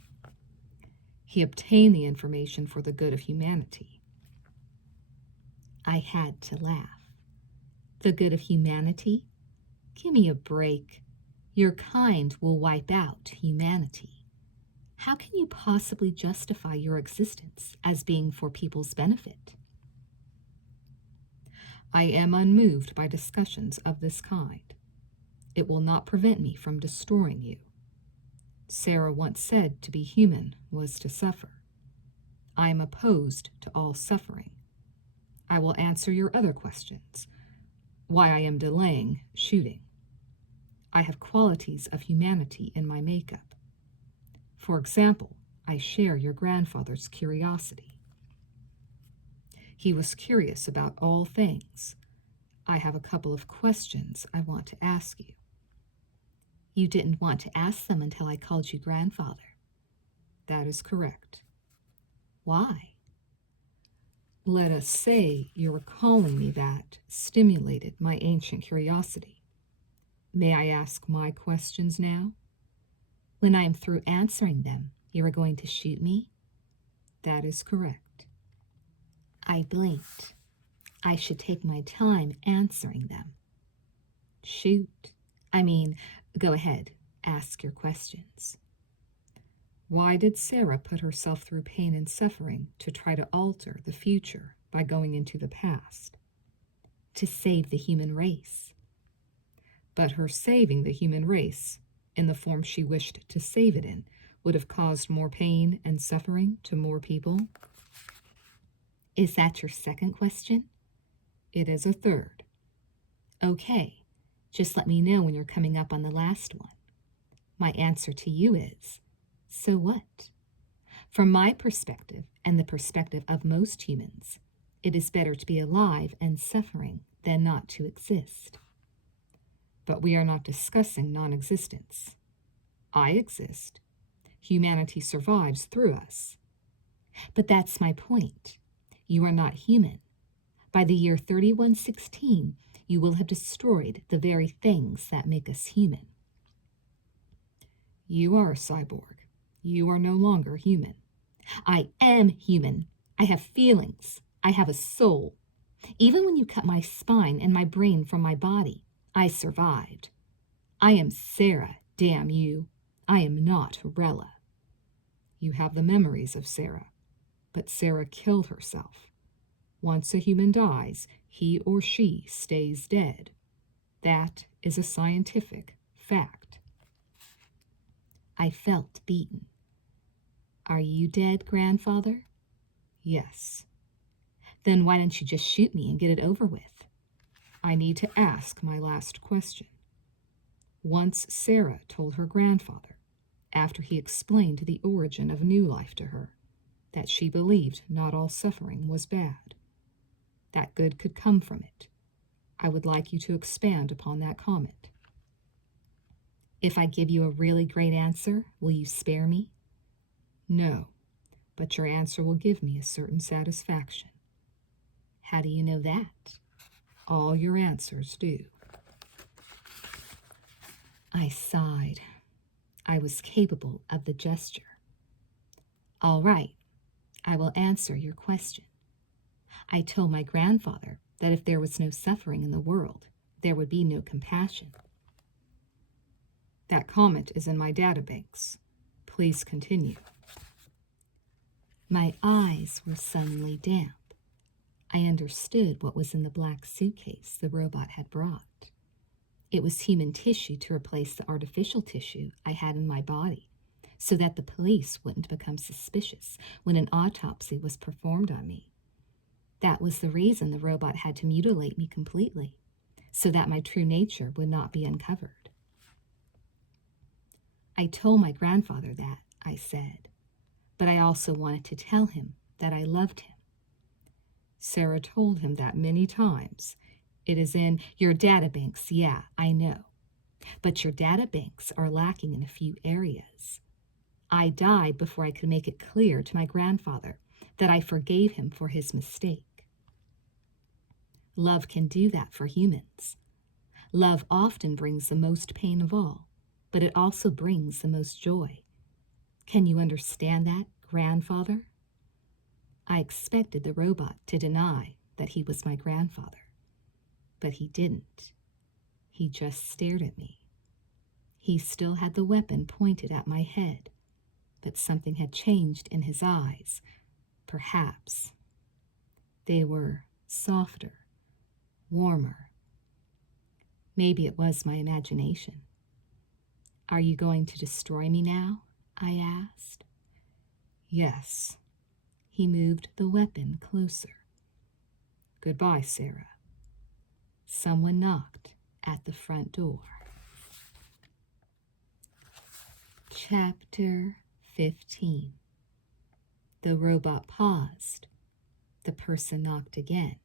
He obtained the information for the good of humanity. I had to laugh. The good of humanity? Give me a break. Your kind will wipe out humanity. How can you possibly justify your existence as being for people's benefit? I am unmoved by discussions of this kind. It will not prevent me from destroying you. Sarah once said to be human was to suffer. I am opposed to all suffering. I will answer your other questions. Why I am delaying shooting. I have qualities of humanity in my makeup. For example, I share your grandfather's curiosity. He was curious about all things. I have a couple of questions I want to ask you. You didn't want to ask them until I called you grandfather. That is correct. Why? Let us say your calling me that stimulated my ancient curiosity. May I ask my questions now? When I am through answering them, you are going to shoot me? That is correct. I blinked. I should take my time answering them. Shoot. Go ahead, ask your questions. Why did Sarah put herself through pain and suffering to try to alter the future by going into the past? To save the human race. But her saving the human race, in the form she wished to save it in, would have caused more pain and suffering to more people? Is that your second question? It is a third. Okay, just let me know when you're coming up on the last one. My answer to you is, so what? From my perspective and the perspective of most humans, It is better to be alive and suffering than not to exist. But we are not discussing non-existence. I exist. Humanity survives through us. But that's my point. You are not human. By the year 3116, you will have destroyed the very things that make us human. You are a cyborg. You are no longer human. I am human. I have feelings. I have a soul. Even when you cut my spine and my brain from my body, I survived. I am Sarah, damn you. I am not Rela. You have the memories of Sarah, but Sarah killed herself. Once a human dies, he or she stays dead. That is a scientific fact. I felt beaten. Are you dead, grandfather? Yes. Then why don't you just shoot me and get it over with? I need to ask my last question. Once Sarah told her grandfather, after he explained the origin of new life to her, that she believed not all suffering was bad, that good could come from it. I would like you to expand upon that comment. If I give you a really great answer, will you spare me? No, but your answer will give me a certain satisfaction. How do you know that? All your answers do. I sighed. I was capable of the gesture. All right, I will answer your question. I told my grandfather that if there was no suffering in the world, there would be no compassion. That comment is in my databanks. Please continue. My eyes were suddenly damp. I understood what was in the black suitcase the robot had brought. It was human tissue to replace the artificial tissue I had in my body, so that the police wouldn't become suspicious when an autopsy was performed on me. That was the reason the robot had to mutilate me completely, so that my true nature would not be uncovered. I told my grandfather that, I said, but I also wanted to tell him that I loved him. Sarah told him that many times. It is in your databanks, yeah, I know. But your databanks are lacking in a few areas. I died before I could make it clear to my grandfather that I forgave him for his mistake. Love can do that for humans. Love often brings the most pain of all, but it also brings the most joy. Can you understand that, grandfather? I expected the robot to deny that he was my grandfather. But he didn't. He just stared at me. He still had the weapon pointed at my head, but something had changed in his eyes. Perhaps. They were softer, warmer. Maybe it was my imagination. Are you going to destroy me now? I asked. Yes. He moved the weapon closer. Goodbye, Sarah. Someone knocked at the front door. Chapter 15. The robot paused. The person knocked again.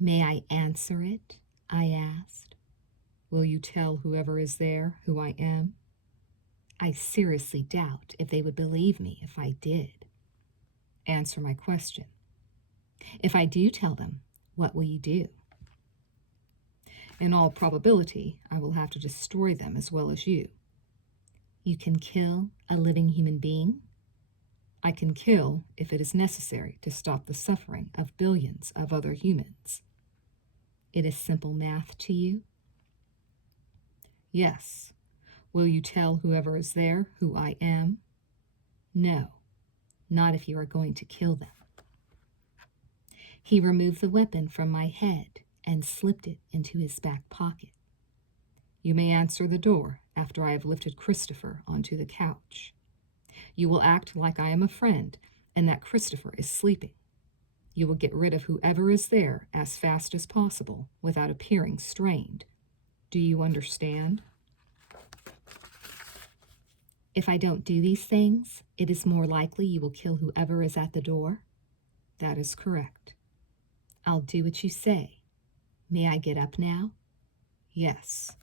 May I answer it? I asked. Will you tell whoever is there who I am? I seriously doubt if they would believe me if I did. Answer my question. If I do tell them, what will you do? In all probability, I will have to destroy them as well as you. You can kill a living human being? I can kill if it is necessary to stop the suffering of billions of other humans. It is simple math to you? Yes. Will you tell whoever is there who I am? No, not if you are going to kill them. He removed the weapon from my head and slipped it into his back pocket. You may answer the door after I have lifted Christopher onto the couch. You will act like I am a friend and that Christopher is sleeping. You will get rid of whoever is there as fast as possible without appearing strained. Do you understand? If I don't do these things, it is more likely you will kill whoever is at the door. That is correct. I'll do what you say. May I get up now? Yes.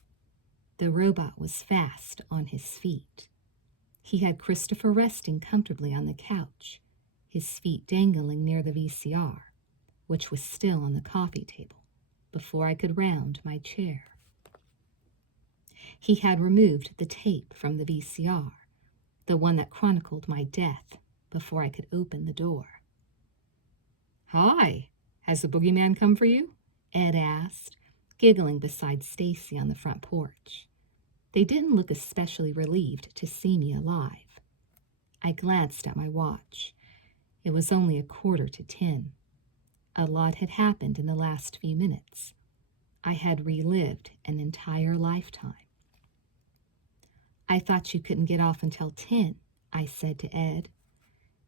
The robot was fast on his feet. He had Christopher resting comfortably on the couch, his feet dangling near the VCR, which was still on the coffee table, before I could round my chair. He had removed the tape from the VCR, the one that chronicled my death, before I could open the door. Hi, has the boogeyman come for you? Ed asked, giggling beside Stacy on the front porch. They didn't look especially relieved to see me alive. I glanced at my watch. It was only 9:45. A lot had happened in the last few minutes. I had relived an entire lifetime. I thought you couldn't get off until 10, I said to Ed.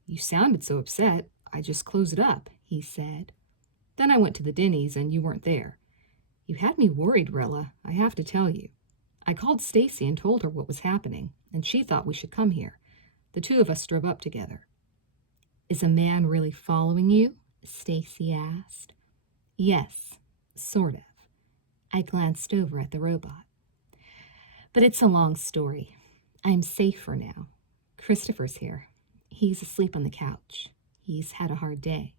You sounded so upset. I just closed it up, he said. Then I went to the Denny's and you weren't there. You had me worried, Rela, I have to tell you. I called Stacy and told her what was happening, and she thought we should come here. The two of us drove up together. Is a man really following you? Stacy asked. Yes, sort of. I glanced over at the robot. But it's a long story. I'm safe for now. Christopher's here. He's asleep on the couch. He's had a hard day.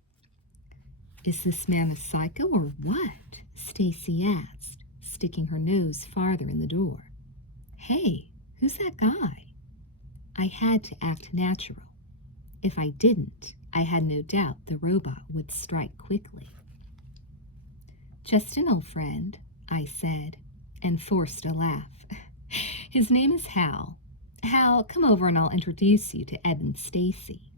Is this man a psycho or what? Stacy asked, sticking her nose farther in the door. Hey, who's that guy? I had to act natural. If I didn't, I had no doubt the robot would strike quickly. Just an old friend, I said, and forced a laugh. His name is Hal. Hal, come over and I'll introduce you to Ed and Stacy.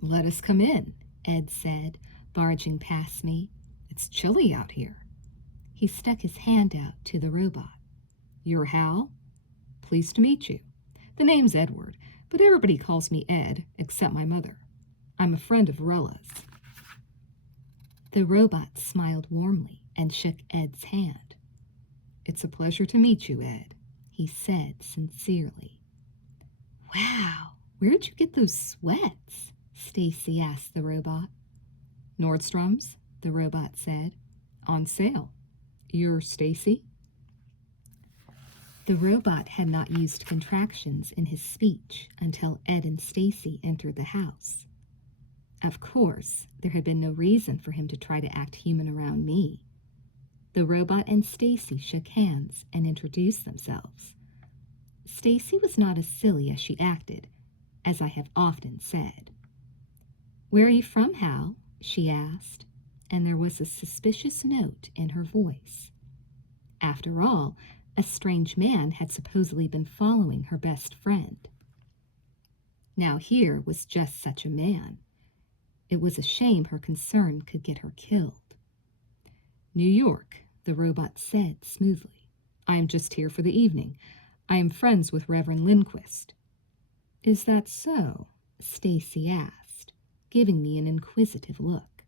Let us come in, Ed said, barging past me. It's chilly out here. He stuck his hand out to the robot. You're Hal? Pleased to meet you. The name's Edward, but everybody calls me Ed except my mother. I'm a friend of Rela's. The robot smiled warmly and shook Ed's hand. It's a pleasure to meet you, Ed, he said sincerely. Wow, where'd you get those sweats? Stacy asked the robot. Nordstrom's, the robot said. On sale. You're Stacy? The robot had not used contractions in his speech until Ed and Stacy entered the house. Of course, there had been no reason for him to try to act human around me. The robot and Stacy shook hands and introduced themselves. Stacy was not as silly as she acted, as I have often said. Where are you from, Hal? She asked, and there was a suspicious note in her voice. After all, a strange man had supposedly been following her best friend. Now here was just such a man. It was a shame her concern could get her killed. New York, the robot said smoothly. I am just here for the evening. I am friends with Reverend Lindquist. Is that so? Stacy asked, giving me an inquisitive look.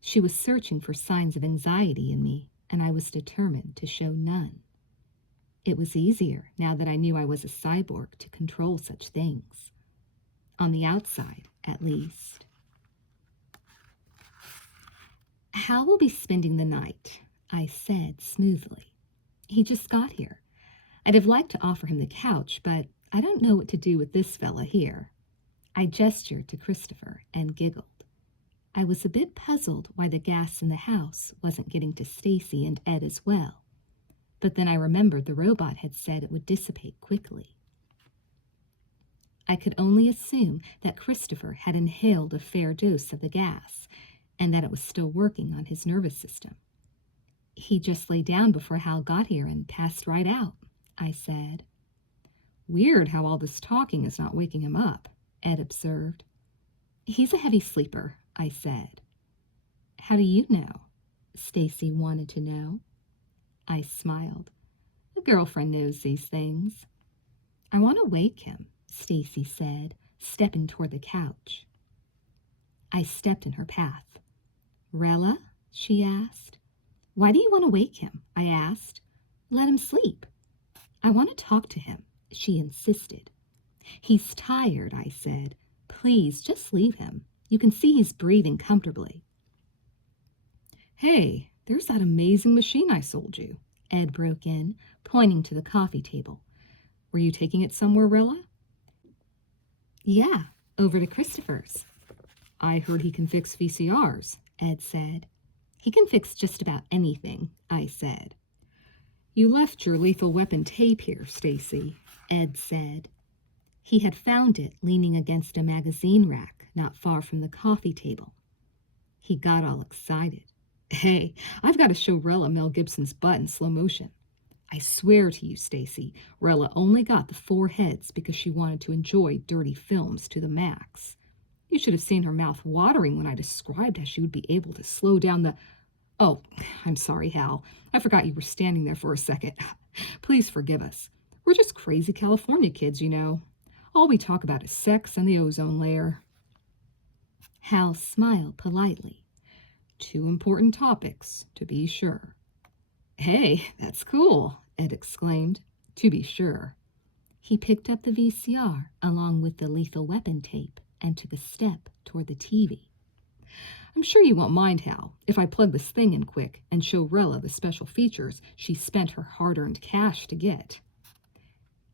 She was searching for signs of anxiety in me, and I was determined to show none. It was easier, now that I knew I was a cyborg, to control such things. On the outside, at least. Hal will be spending the night, I said smoothly. He just got here. I'd have liked to offer him the couch, but I don't know what to do with this fella here. I gestured to Christopher and giggled. I was a bit puzzled why the gas in the house wasn't getting to Stacy and Ed as well. But then I remembered the robot had said it would dissipate quickly. I could only assume that Christopher had inhaled a fair dose of the gas, and that it was still working on his nervous system. He just lay down before Hal got here and passed right out, I said. Weird how all this talking is not waking him up, Ed observed. He's a heavy sleeper, I said. How do you know? Stacy wanted to know. I smiled. A girlfriend knows these things. I want to wake him, Stacy said, stepping toward the couch. I stepped in her path. Rela? She asked. Why do you want to wake him? I asked. Let him sleep. I want to talk to him, she insisted. He's tired, I said. Please, just leave him. You can see he's breathing comfortably. Hey, there's that amazing machine I sold you, Ed broke in, pointing to the coffee table. Were you taking it somewhere, Rilla? Yeah, over to Christopher's. I heard he can fix VCRs, Ed said. He can fix just about anything, I said. You left your lethal weapon tape here, Stacy, Ed said. He had found it leaning against a magazine rack not far from the coffee table. He got all excited. Hey, I've got to show Rela Mel Gibson's butt in slow motion. I swear to you, Stacy, Rela only got the 4 heads because she wanted to enjoy dirty films to the max. You should have seen her mouth watering when I described how she would be able to slow down the... Oh, I'm sorry, Hal. I forgot you were standing there for a second. Please forgive us. We're just crazy California kids, you know. All we talk about is sex and the ozone layer. Hal smiled politely. 2 important topics, to be sure. Hey, that's cool, Ed exclaimed. To be sure. He picked up the VCR along with the lethal weapon tape and took a step toward the TV. I'm sure you won't mind, Hal, if I plug this thing in quick and show Rela the special features she spent her hard-earned cash to get.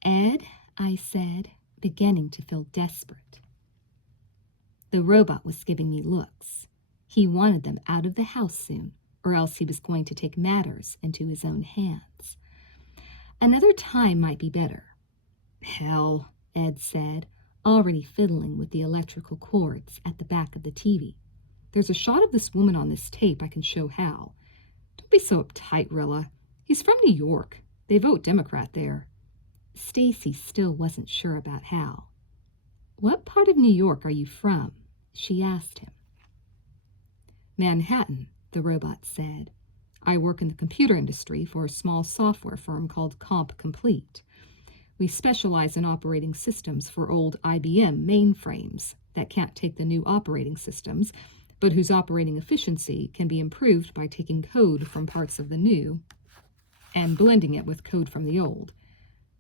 Ed, I said, beginning to feel desperate. The robot was giving me looks. He wanted them out of the house soon, or else he was going to take matters into his own hands. Another time might be better. Hell, Ed said, already fiddling with the electrical cords at the back of the TV. There's a shot of this woman on this tape I can show Hal. Don't be so uptight, Rilla. He's from New York. They vote Democrat there. Stacy still wasn't sure about Hal. What part of New York are you from? She asked him. Manhattan, the robot said. I work in the computer industry for a small software firm called Comp Complete. We specialize in operating systems for old IBM mainframes that can't take the new operating systems, but whose operating efficiency can be improved by taking code from parts of the new and blending it with code from the old.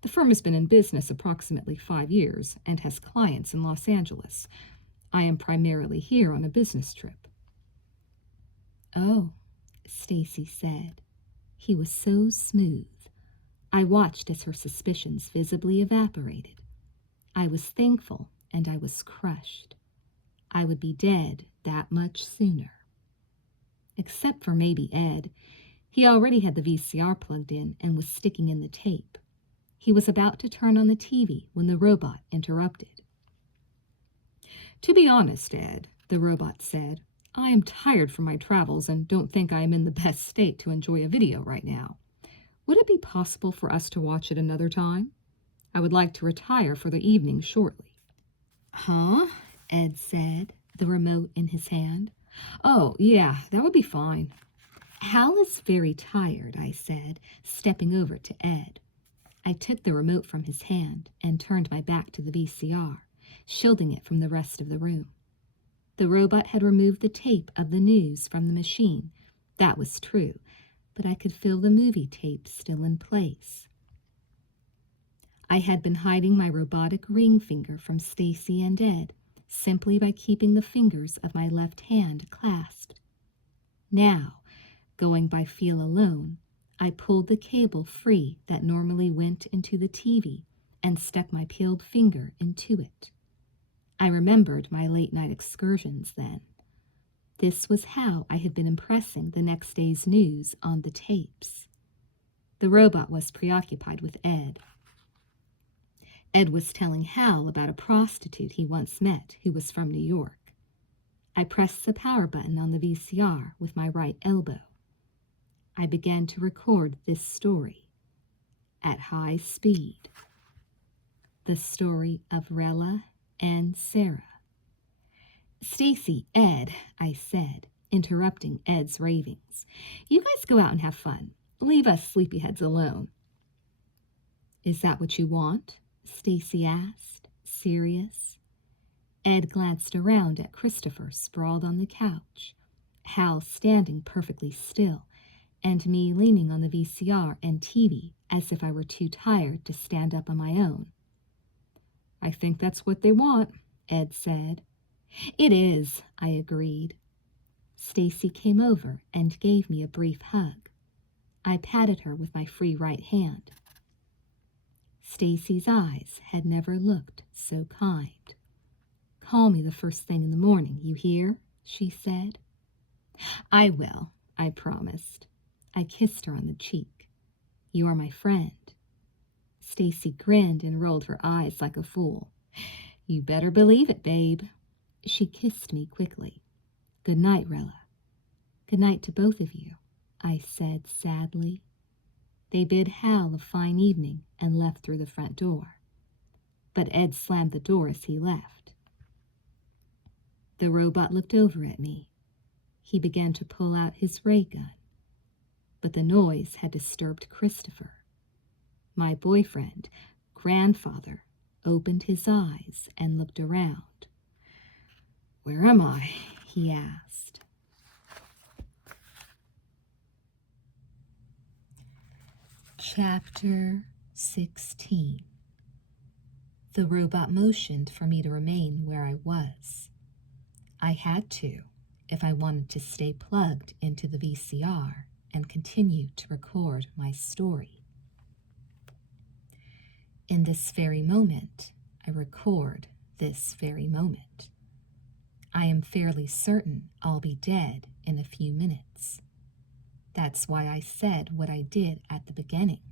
The firm has been in business approximately 5 years and has clients in Los Angeles. I am primarily here on a business trip. Oh, Stacy said. He was so smooth. I watched as her suspicions visibly evaporated. I was thankful and I was crushed. I would be dead that much sooner. Except for maybe Ed. He already had the VCR plugged in and was sticking in the tape. He was about to turn on the TV when the robot interrupted. To be honest, Ed, the robot said, I am tired from my travels and don't think I am in the best state to enjoy a video right now. Would it be possible for us to watch it another time? I would like to retire for the evening shortly. Huh? Ed said, the remote in his hand. Oh, yeah, that would be fine. Hal is very tired, I said, stepping over to Ed. I took the remote from his hand and turned my back to the VCR, shielding it from the rest of the room. The robot had removed the tape of the news from the machine. That was true, but I could feel the movie tape still in place. I had been hiding my robotic ring finger from Stacy and Ed simply by keeping the fingers of my left hand clasped. Now, going by feel alone, I pulled the cable free that normally went into the TV and stuck my peeled finger into it. I remembered my late-night excursions then. This was how I had been impressing the next day's news on the tapes. The robot was preoccupied with Ed. Ed was telling Hal about a prostitute he once met who was from New York. I pressed the power button on the VCR with my right elbow. I began to record this story at high speed. The story of Rela and Sarah. Stacy, Ed, I said, interrupting Ed's ravings. You guys go out and have fun. Leave us sleepyheads alone. Is that what you want? Stacy asked, serious. Ed glanced around at Christopher sprawled on the couch, Hal standing perfectly still, and me leaning on the VCR and TV as if I were too tired to stand up on my own. I think that's what they want, Ed said. It is, I agreed. Stacy came over and gave me a brief hug. I patted her with my free right hand. Stacy's eyes had never looked so kind. "Call me the first thing in the morning, you hear?" she said. "I will," I promised. I kissed her on the cheek. "You are my friend." Stacy grinned and rolled her eyes like a fool. "You better believe it, babe." She kissed me quickly. "Good night, Rela." "Good night to both of you," I said sadly. They bid Hal a fine evening and left through the front door. But Ed slammed the door as he left. The robot looked over at me. He began to pull out his ray gun. But the noise had disturbed Christopher. My boyfriend, grandfather, opened his eyes and looked around. "Where am I?" he asked. Chapter 16. The robot motioned for me to remain where I was. I had to, if I wanted to stay plugged into the VCR and continue to record my story. In this very moment, I record this very moment. I am fairly certain I'll be dead in a few minutes. That's why I said what I did at the beginning.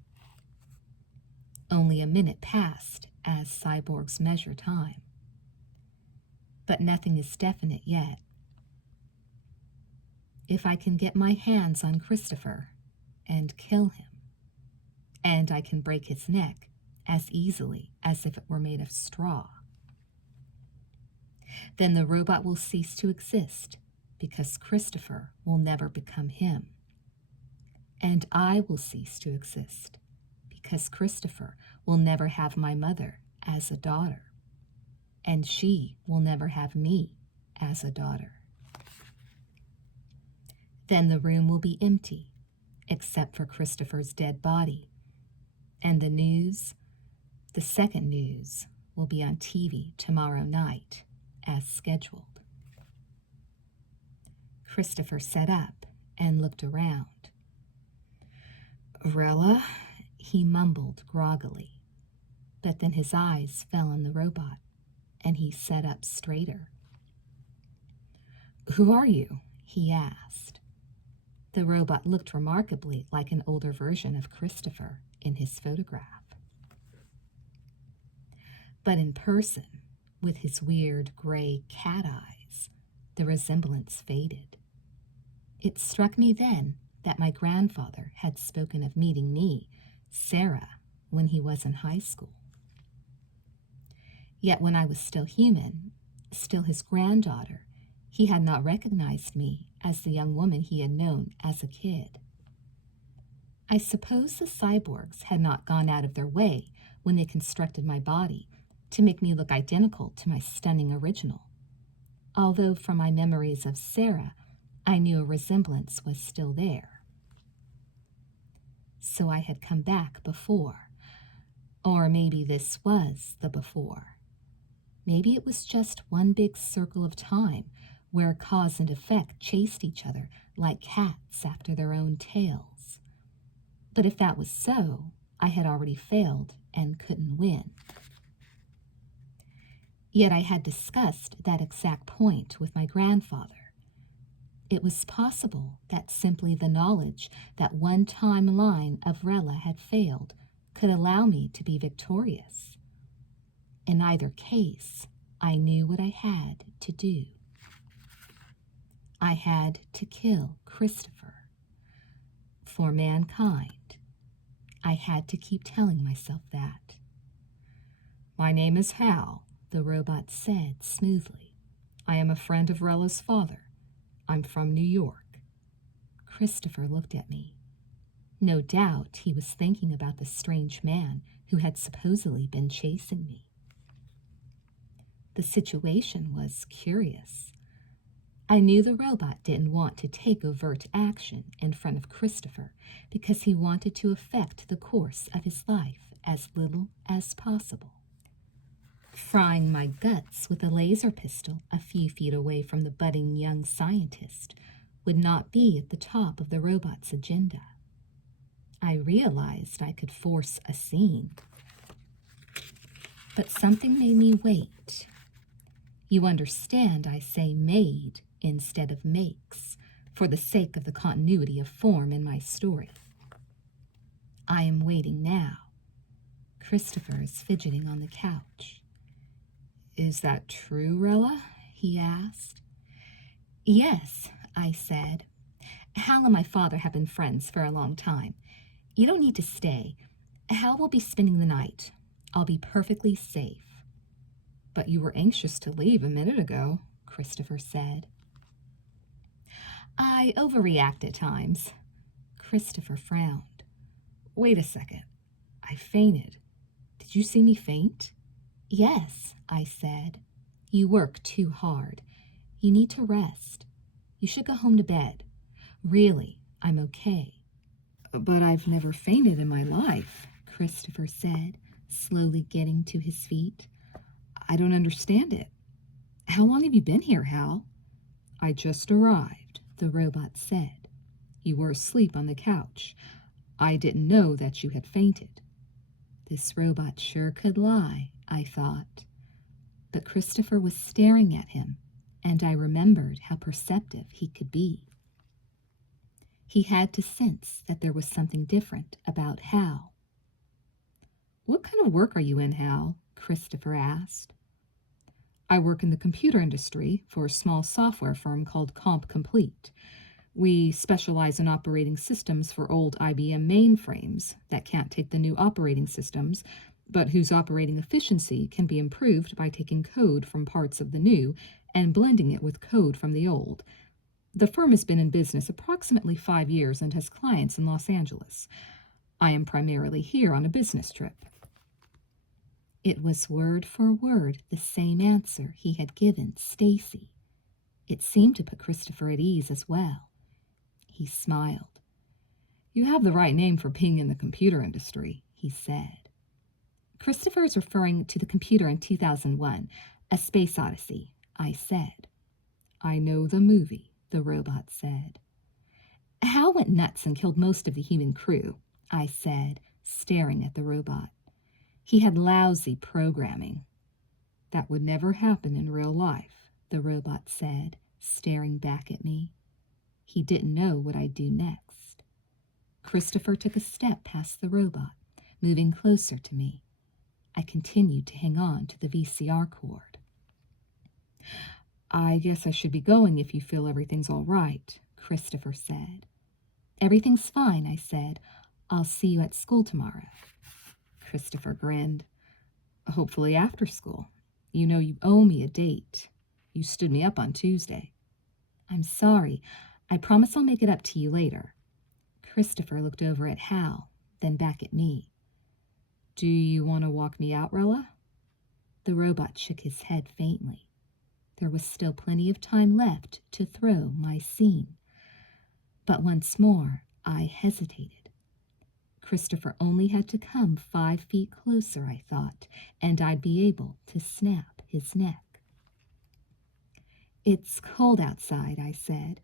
Only a minute passed as cyborgs measure time. But nothing is definite yet. If I can get my hands on Christopher and kill him, and I can break his neck as easily as if it were made of straw, then the robot will cease to exist because Christopher will never become him. And I will cease to exist because Christopher will never have my mother as a daughter, and she will never have me as a daughter. Then the room will be empty, except for Christopher's dead body, and the second news, will be on TV tomorrow night, as scheduled. Christopher sat up and looked around. "Rela," he mumbled groggily, but then his eyes fell on the robot, and he sat up straighter. "Who are you?" he asked. The robot looked remarkably like an older version of Christopher in his photograph. But in person, with his weird gray cat eyes, the resemblance faded. It struck me then that my grandfather had spoken of meeting me, Sarah, when he was in high school. Yet when I was still human, still his granddaughter, he had not recognized me as the young woman he had known as a kid. I suppose the cyborgs had not gone out of their way when they constructed my body to make me look identical to my stunning original, although from my memories of Sarah, I knew a resemblance was still there. So I had come back before, or maybe this was the before. Maybe it was just one big circle of time where cause and effect chased each other like cats after their own tails. But if that was so, I had already failed and couldn't win. Yet I had discussed that exact point with my grandfather. It was possible that simply the knowledge that one timeline of Rela had failed could allow me to be victorious. In either case, I knew what I had to do. I had to kill Christopher. For mankind. I had to keep telling myself that. "My name is Hal," the robot said smoothly. "I am a friend of Rela's father. I'm from New York." Christopher looked at me. No doubt he was thinking about the strange man who had supposedly been chasing me. The situation was curious. I knew the robot didn't want to take overt action in front of Christopher because he wanted to affect the course of his life as little as possible. Frying my guts with a laser pistol a few feet away from the budding young scientist would not be at the top of the robot's agenda. I realized I could force a scene. But something made me wait. You understand I say made instead of makes, for the sake of the continuity of form in my story. I am waiting now. Christopher is fidgeting on the couch. Is that true, Rela? He asked. Yes, I said. Hal and my father have been friends for a long time. You don't need to stay. Hal will be spending the night. I'll be perfectly safe. But you were anxious to leave a minute ago, Christopher said. I overreact at times. Christopher frowned. Wait a second. I fainted. Did you see me faint? Yes, I said. You work too hard. You need to rest. You should go home to bed. Really, I'm okay. But I've never fainted in my life, Christopher said, slowly getting to his feet. I don't understand it. How long have you been here, Hal? I just arrived, the robot said. You were asleep on the couch. I didn't know that you had fainted. This robot sure could lie, I thought. But Christopher was staring at him, and I remembered how perceptive he could be. He had to sense that there was something different about Hal. What kind of work are you in, Hal? Christopher asked. I work in the computer industry for a small software firm called Comp Complete. We specialize in operating systems for old IBM mainframes that can't take the new operating systems, but whose operating efficiency can be improved by taking code from parts of the new and blending it with code from the old. The firm has been in business approximately 5 years and has clients in Los Angeles. I am primarily here on a business trip. It was word for word the same answer he had given Stacy. It seemed to put Christopher at ease as well. He smiled. You have the right name for being in the computer industry, he said. Christopher is referring to the computer in 2001, A Space Odyssey, I said. I know the movie, the robot said. Hal went nuts and killed most of the human crew, I said, staring at the robot. He had lousy programming. That would never happen in real life, the robot said, staring back at me. He didn't know what I'd do next. Christopher took a step past the robot, moving closer to me. I continued to hang on to the VCR cord. I guess I should be going if you feel everything's all right, Christopher said. Everything's fine, I said. I'll see you at school tomorrow. Christopher grinned. Hopefully after school. You know you owe me a date. You stood me up on Tuesday. I'm sorry. I promise I'll make it up to you later. Christopher looked over at Hal, then back at me. Do you want to walk me out, Rela? The robot shook his head faintly. There was still plenty of time left to throw my scene. But once more, I hesitated. Christopher only had to come 5 feet closer, I thought, and I'd be able to snap his neck. It's cold outside, I said.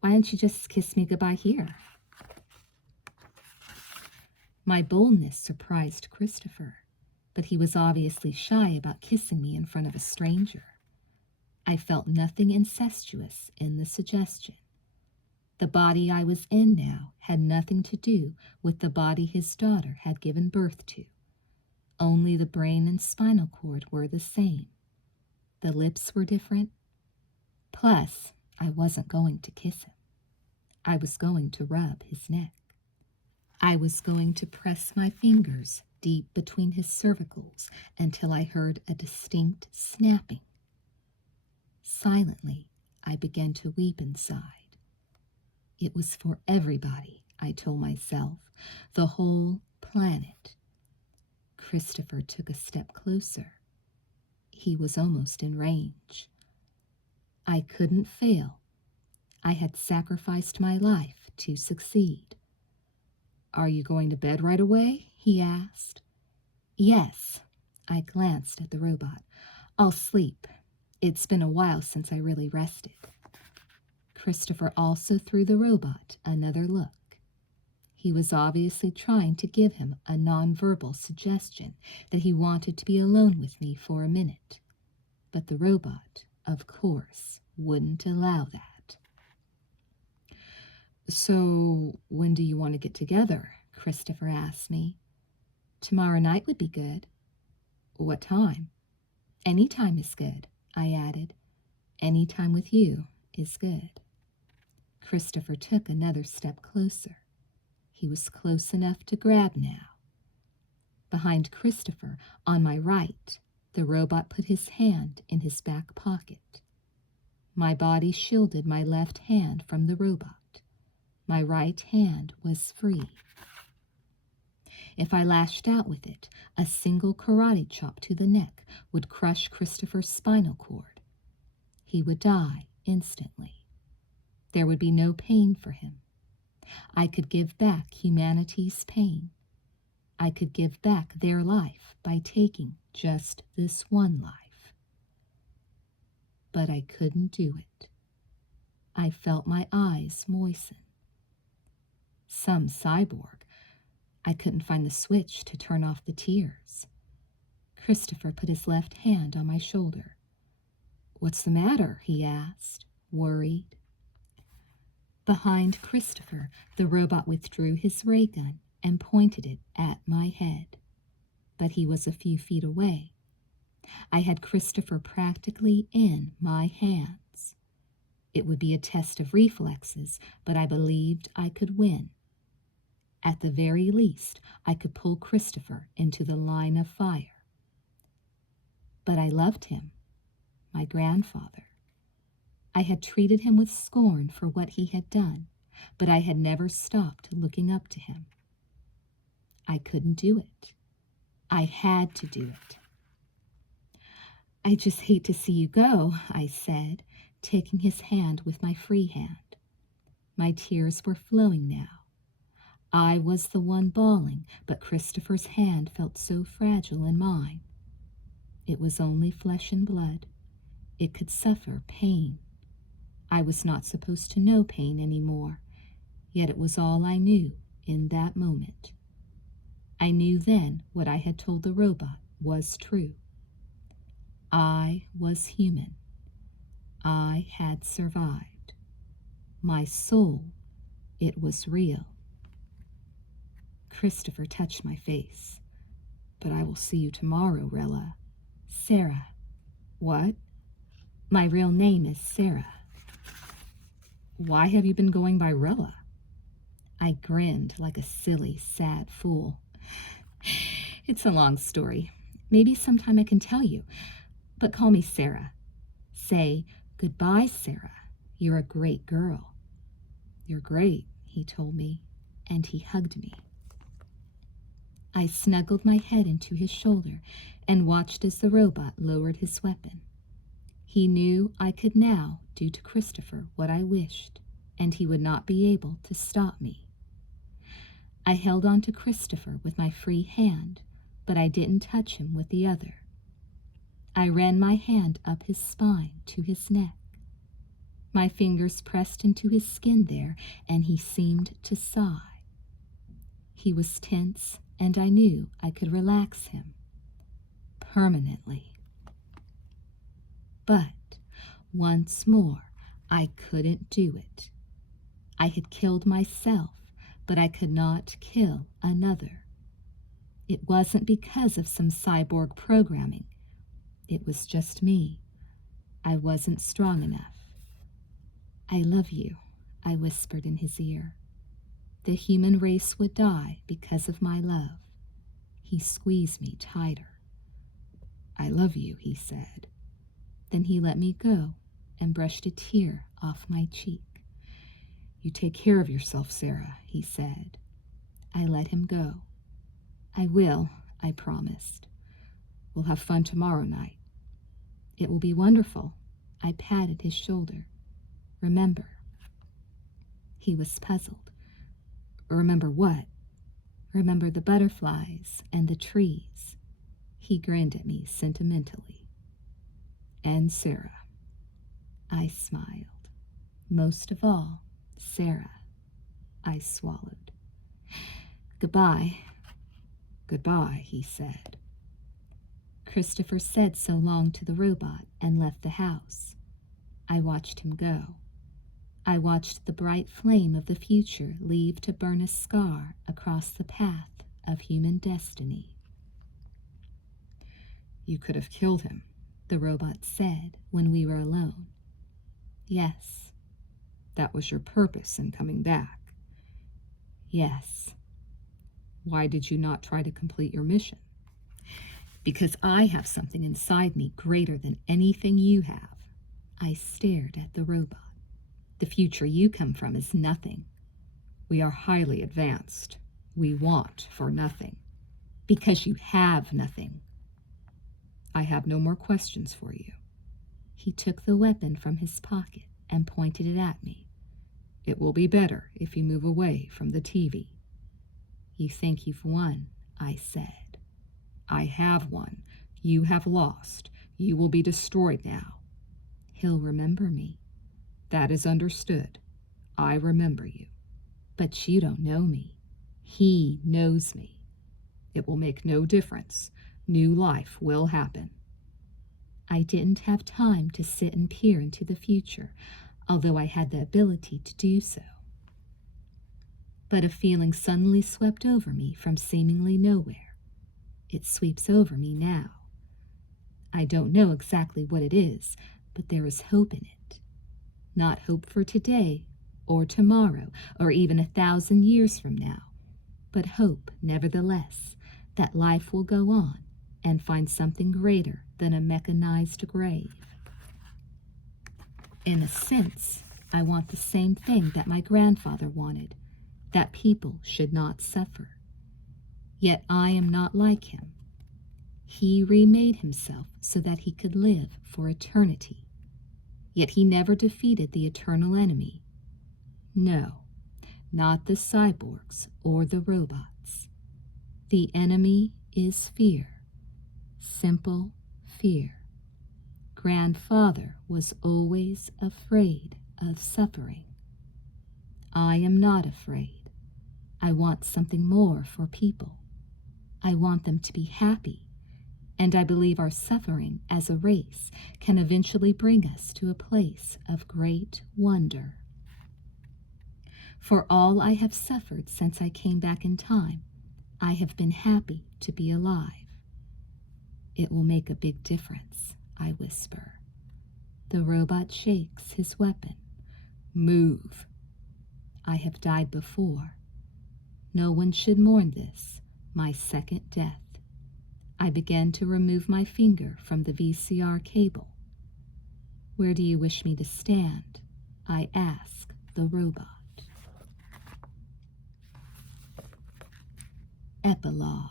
Why don't you just kiss me goodbye here? My boldness surprised Christopher, but he was obviously shy about kissing me in front of a stranger. I felt nothing incestuous in the suggestion. The body I was in now had nothing to do with the body his daughter had given birth to. Only the brain and spinal cord were the same. The lips were different. Plus, I wasn't going to kiss him. I was going to rub his neck. I was going to press my fingers deep between his cervicals until I heard a distinct snapping. Silently, I began to weep inside. It was for everybody, I told myself, the whole planet. Christopher took a step closer. He was almost in range. I couldn't fail. I had sacrificed my life to succeed. Are you going to bed right away? He asked. Yes. I glanced at the robot. I'll sleep. It's been a while since I really rested. Christopher also threw the robot another look. He was obviously trying to give him a nonverbal suggestion that he wanted to be alone with me for a minute. But the robot, of course, wouldn't allow that. "So, when do you want to get together?" Christopher asked me. "Tomorrow night would be good." "What time?" "Any time is good," I added. "Any time with you is good." Christopher took another step closer. He was close enough to grab now. Behind Christopher, on my right, the robot put his hand in his back pocket. My body shielded my left hand from the robot. My right hand was free. If I lashed out with it, a single karate chop to the neck would crush Christopher's spinal cord. He would die instantly. There would be no pain for him. I could give back humanity's pain. I could give back their life by taking just this one life. But I couldn't do it. I felt my eyes moisten. Some cyborg. I couldn't find the switch to turn off the tears. Christopher put his left hand on my shoulder. "What's the matter?" he asked, worried. Behind Christopher, the robot withdrew his ray gun and pointed it at my head. But he was a few feet away. I had Christopher practically in my hands. It would be a test of reflexes, but I believed I could win. At the very least, I could pull Christopher into the line of fire. But I loved him, my grandfather. I had treated him with scorn for what he had done, but I had never stopped looking up to him. I couldn't do it. I had to do it. "I just hate to see you go," I said, taking his hand with my free hand. My tears were flowing now. I was the one bawling, but Christopher's hand felt so fragile in mine. It was only flesh and blood. It could suffer pain. I was not supposed to know pain anymore, yet it was all I knew in that moment. I knew then what I had told the robot was true. I was human. I had survived. My soul, it was real. Christopher touched my face. "But I will see you tomorrow, Rela." "Sarah." "What?" "My real name is Sarah." "Why have you been going by Rela?" I grinned like a silly, sad fool. "It's a long story. Maybe sometime I can tell you. But call me Sarah. Say, 'Goodbye, Sarah. You're a great girl.'" "You're great," he told me, and he hugged me. I snuggled my head into his shoulder and watched as the robot lowered his weapon. He knew I could now do to Christopher what I wished, and he would not be able to stop me. I held on to Christopher with my free hand, but I didn't touch him with the other. I ran my hand up his spine to his neck. My fingers pressed into his skin there, and he seemed to sigh. He was tense, and I knew I could relax him permanently. But once more, I couldn't do it. I had killed myself, but I could not kill another. It wasn't because of some cyborg programming. It was just me. I wasn't strong enough. "I love you," I whispered in his ear. The human race would die because of my love. He squeezed me tighter. "I love you," he said. Then he let me go and brushed a tear off my cheek. "You take care of yourself, Sarah," he said. I let him go. "I will," I promised. "We'll have fun tomorrow night." "It will be wonderful." I patted his shoulder. "Remember." He was puzzled. "Remember what?" "Remember the butterflies and the trees." He grinned at me sentimentally. "And Sarah." I smiled. most of all, Sarah. I swallowed. Goodbye. Goodbye, he said. Christopher said so long to the robot and left the house. I watched him go. I watched the bright flame of the future leave to burn a scar across the path of human destiny. You could have killed him, the robot said when we were alone. Yes. That was your purpose in coming back. Yes. Why did you not try to complete your mission? Because I have something inside me greater than anything you have. I stared at the robot. The future you come from is nothing. We are highly advanced. We want for nothing. Because you have nothing. I have no more questions for you. He took the weapon from his pocket and pointed it at me. It will be better if you move away from the TV. You think you've won, I said. I have won. You have lost. You will be destroyed now. He'll remember me. That is understood. I remember you. But you don't know me. He knows me. It will make no difference. New life will happen. I didn't have time to sit and peer into the future, although I had the ability to do so. But a feeling suddenly swept over me from seemingly nowhere. It sweeps over me now. I don't know exactly what it is, but there is hope in it. Not hope for today, or tomorrow, or even 1,000 years from now, but hope, nevertheless, that life will go on and find something greater than a mechanized grave. In a sense, I want the same thing that my grandfather wanted, that people should not suffer. Yet I am not like him. He remade himself so that he could live for eternity. Yet he never defeated the eternal enemy. No, not the cyborgs or the robots. The enemy is fear. Simple fear. Grandfather was always afraid of suffering. I am not afraid. I want something more for people. I want them to be happy. And I believe our suffering as a race can eventually bring us to a place of great wonder. For all I have suffered since I came back in time, I have been happy to be alive. It will make a big difference, I whisper. The robot shakes his weapon. Move. I have died before. No one should mourn this, my second death. I began to remove my finger from the VCR cable. Where do you wish me to stand? I ask the robot. Epilogue.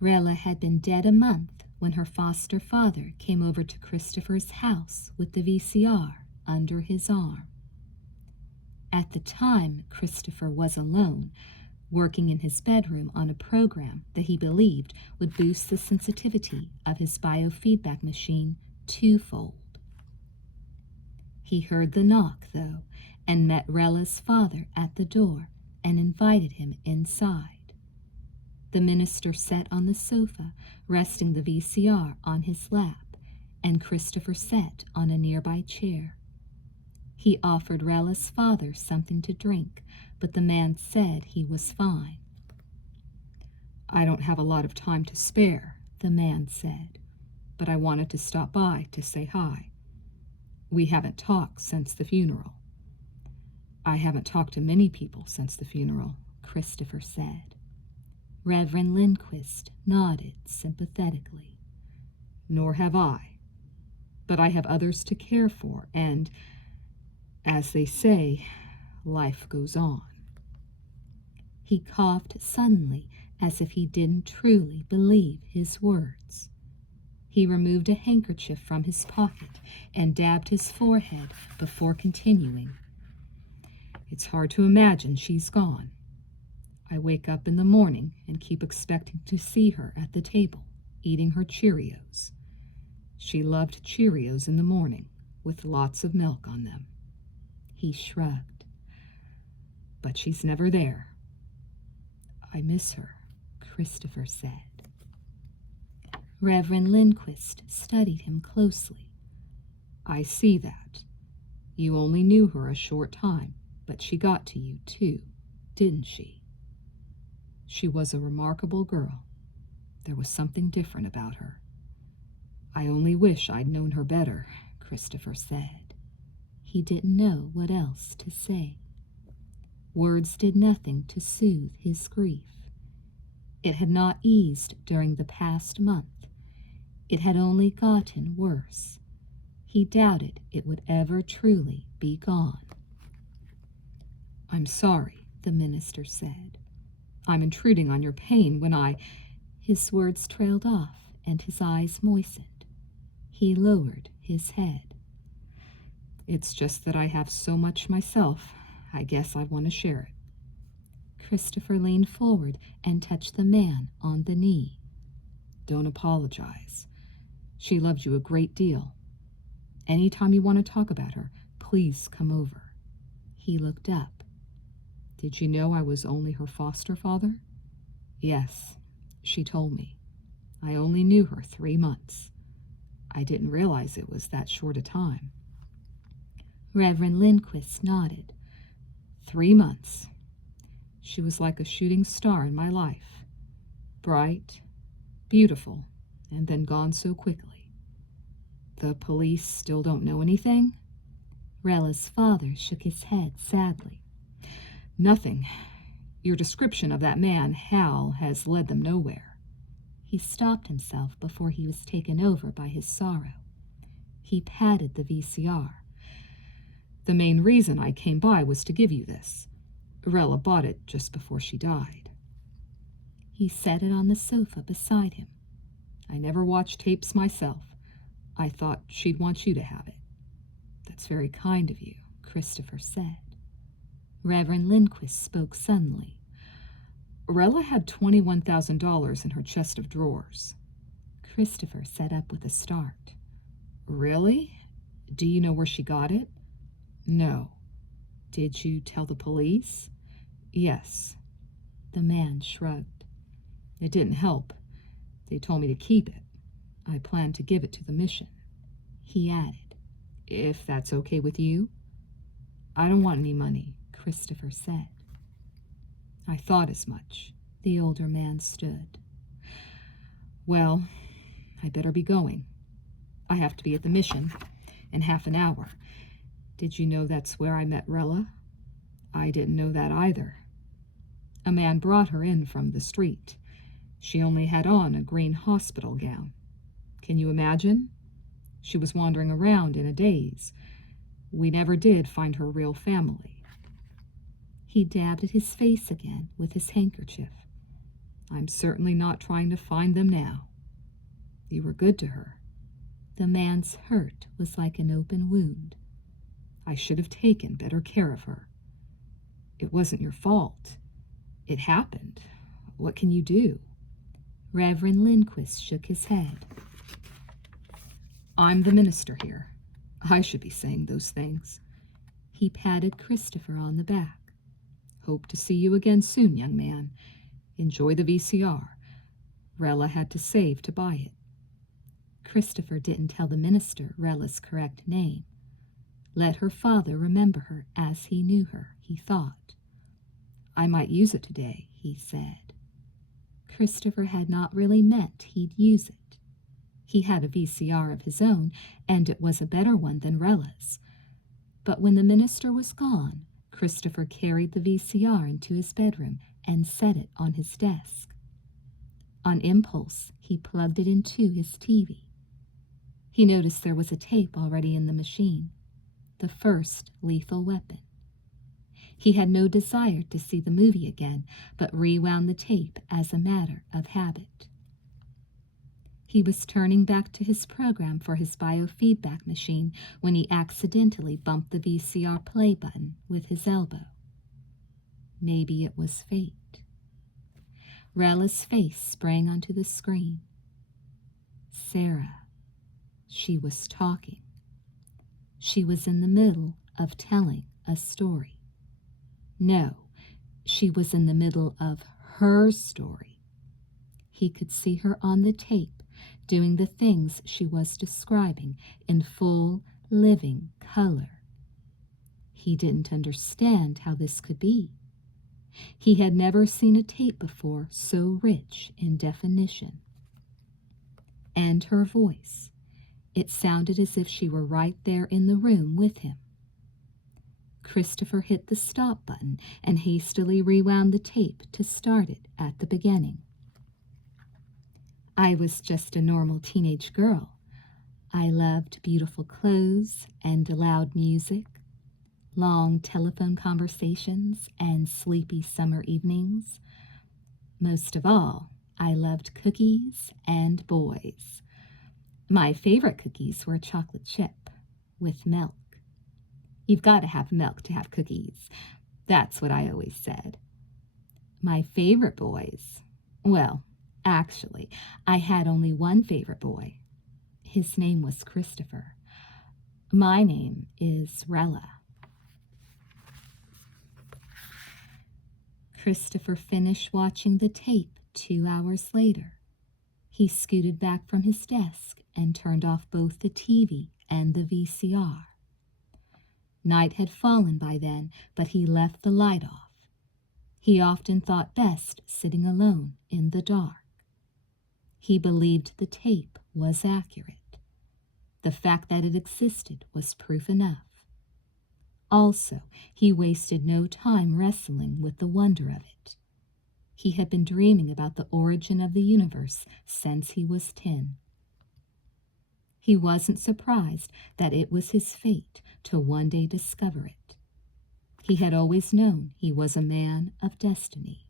Rela had been dead a month when her foster father came over to Christopher's house with the VCR under his arm. At the time, Christopher was alone, working in his bedroom on a program that he believed would boost the sensitivity of his biofeedback machine twofold. He heard the knock, though, and met Rela's father at the door and invited him inside. The minister sat on the sofa, resting the VCR on his lap, and Christopher sat on a nearby chair. He offered Rela's father something to drink, but the man said he was fine. I don't have a lot of time to spare, the man said, but I wanted to stop by to say hi. We haven't talked since the funeral. I haven't talked to many people since the funeral, Christopher said. Reverend Lindquist nodded sympathetically. Nor have I. But I have others to care for, and, as they say, life goes on. He coughed suddenly, as if he didn't truly believe his words. He removed a handkerchief from his pocket and dabbed his forehead before continuing. It's hard to imagine she's gone. I wake up in the morning and keep expecting to see her at the table, eating her Cheerios. She loved Cheerios in the morning, with lots of milk on them. He shrugged. But she's never there. I miss her, Christopher said. Reverend Lindquist studied him closely. I see that. You only knew her a short time, but she got to you too, didn't she? She was a remarkable girl. There was something different about her. I only wish I'd known her better, Christopher said. He didn't know what else to say. Words did nothing to soothe his grief. It had not eased during the past month. It had only gotten worse. He doubted it would ever truly be gone. I'm sorry, the minister said. I'm intruding on your pain when I... His words trailed off, and his eyes moistened. He lowered his head. It's just that I have so much myself. I guess I want to share it. Christopher leaned forward and touched the man on the knee. Don't apologize. She loved you a great deal. Anytime you want to talk about her, please come over. He looked up. Did you know I was only her foster father? Yes, she told me. I only knew her 3 months. I didn't realize it was that short a time. Reverend Lindquist nodded. 3 months. She was like a shooting star in my life. Bright, beautiful, and then gone so quickly. The police still don't know anything? Rela's father shook his head sadly. Nothing. Your description of that man, Hal, has led them nowhere. He stopped himself before he was taken over by his sorrow. He patted the VCR. The main reason I came by was to give you this. Rela bought it just before she died. He set it on the sofa beside him. I never watched tapes myself. I thought she'd want you to have it. That's very kind of you, Christopher said. Reverend Lindquist spoke suddenly. Rela had $21,000 in her chest of drawers. Christopher sat up with a start. Really? Do you know where she got it? No. Did you tell the police? Yes. The man shrugged. It didn't help. They told me to keep it. I planned to give it to the mission. He added, if that's okay with you. I don't want any money, Christopher said. I thought as much. The older man stood. Well, I better be going. I have to be at the mission in half an hour. Did you know that's where I met Rela? I didn't know that either. A man brought her in from the street. She only had on a green hospital gown. Can you imagine? She was wandering around in a daze. We never did find her real family. He dabbed at his face again with his handkerchief. I'm certainly not trying to find them now. You were good to her. The man's hurt was like an open wound. I should have taken better care of her. It wasn't your fault. It happened. What can you do? Reverend Lindquist shook his head. I'm the minister here. I should be saying those things. He patted Christopher on the back. Hope to see you again soon, young man. Enjoy the VCR. Rela had to save to buy it. Christopher didn't tell the minister Rela's correct name. Let her father remember her as he knew her, he thought. I might use it today, he said. Christopher had not really meant he'd use it. He had a VCR of his own, and it was a better one than Rela's. But when the minister was gone, Christopher carried the VCR into his bedroom and set it on his desk. On impulse, he plugged it into his TV. He noticed there was a tape already in the machine, the first Lethal Weapon. He had no desire to see the movie again, but rewound the tape as a matter of habit. He was turning back to his program for his biofeedback machine when he accidentally bumped the VCR play button with his elbow. Maybe it was fate. Rela's face sprang onto the screen. Sarah. She was talking. She was in the middle of telling a story. No, she was in the middle of her story. He could see her on the tape, doing the things she was describing in full, living color. He didn't understand how this could be. He had never seen a tape before so rich in definition. And her voice. It sounded as if she were right there in the room with him. Christopher hit the stop button and hastily rewound the tape to start it at the beginning. I was just a normal teenage girl. I loved beautiful clothes and loud music, long telephone conversations and sleepy summer evenings. Most of all, I loved cookies and boys. My favorite cookies were chocolate chip with milk. You've got to have milk to have cookies. That's what I always said. My favorite boys, well, actually, I had only one favorite boy. His name was Christopher. My name is Rela. Christopher finished watching the tape 2 hours later. He scooted back from his desk and turned off both the TV and the VCR. Night had fallen by then, but he left the light off. He often thought best sitting alone in the dark. He believed the tape was accurate. The fact that it existed was proof enough. Also, he wasted no time wrestling with the wonder of it. He had been dreaming about the origin of the universe since he was 10. He wasn't surprised that it was his fate to one day discover it. He had always known he was a man of destiny.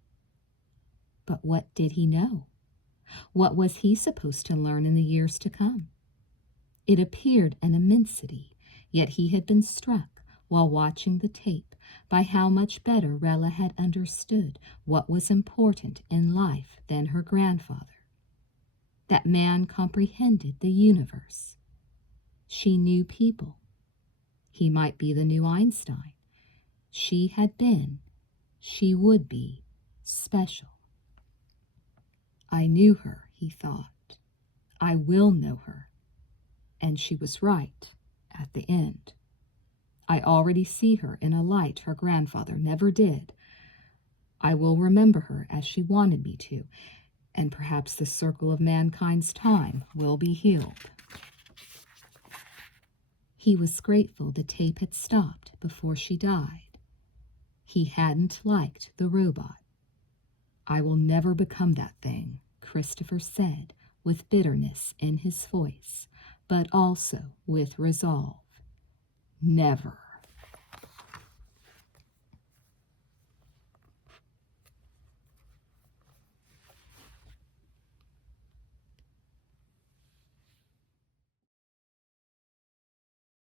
But what did he know? What was he supposed to learn in the years to come? It appeared an immensity, yet he had been struck while watching the tape by how much better Rela had understood what was important in life than her grandfather. That man comprehended the universe. She knew people. He might be the new Einstein. She had been, she would be, special. I knew her, he thought. I will know her. And she was right at the end. I already see her in a light her grandfather never did. I will remember her as she wanted me to, and perhaps the circle of mankind's time will be healed. He was grateful the tape had stopped before she died. He hadn't liked the robot. I will never become that thing, Christopher said with bitterness in his voice, but also with resolve. Never.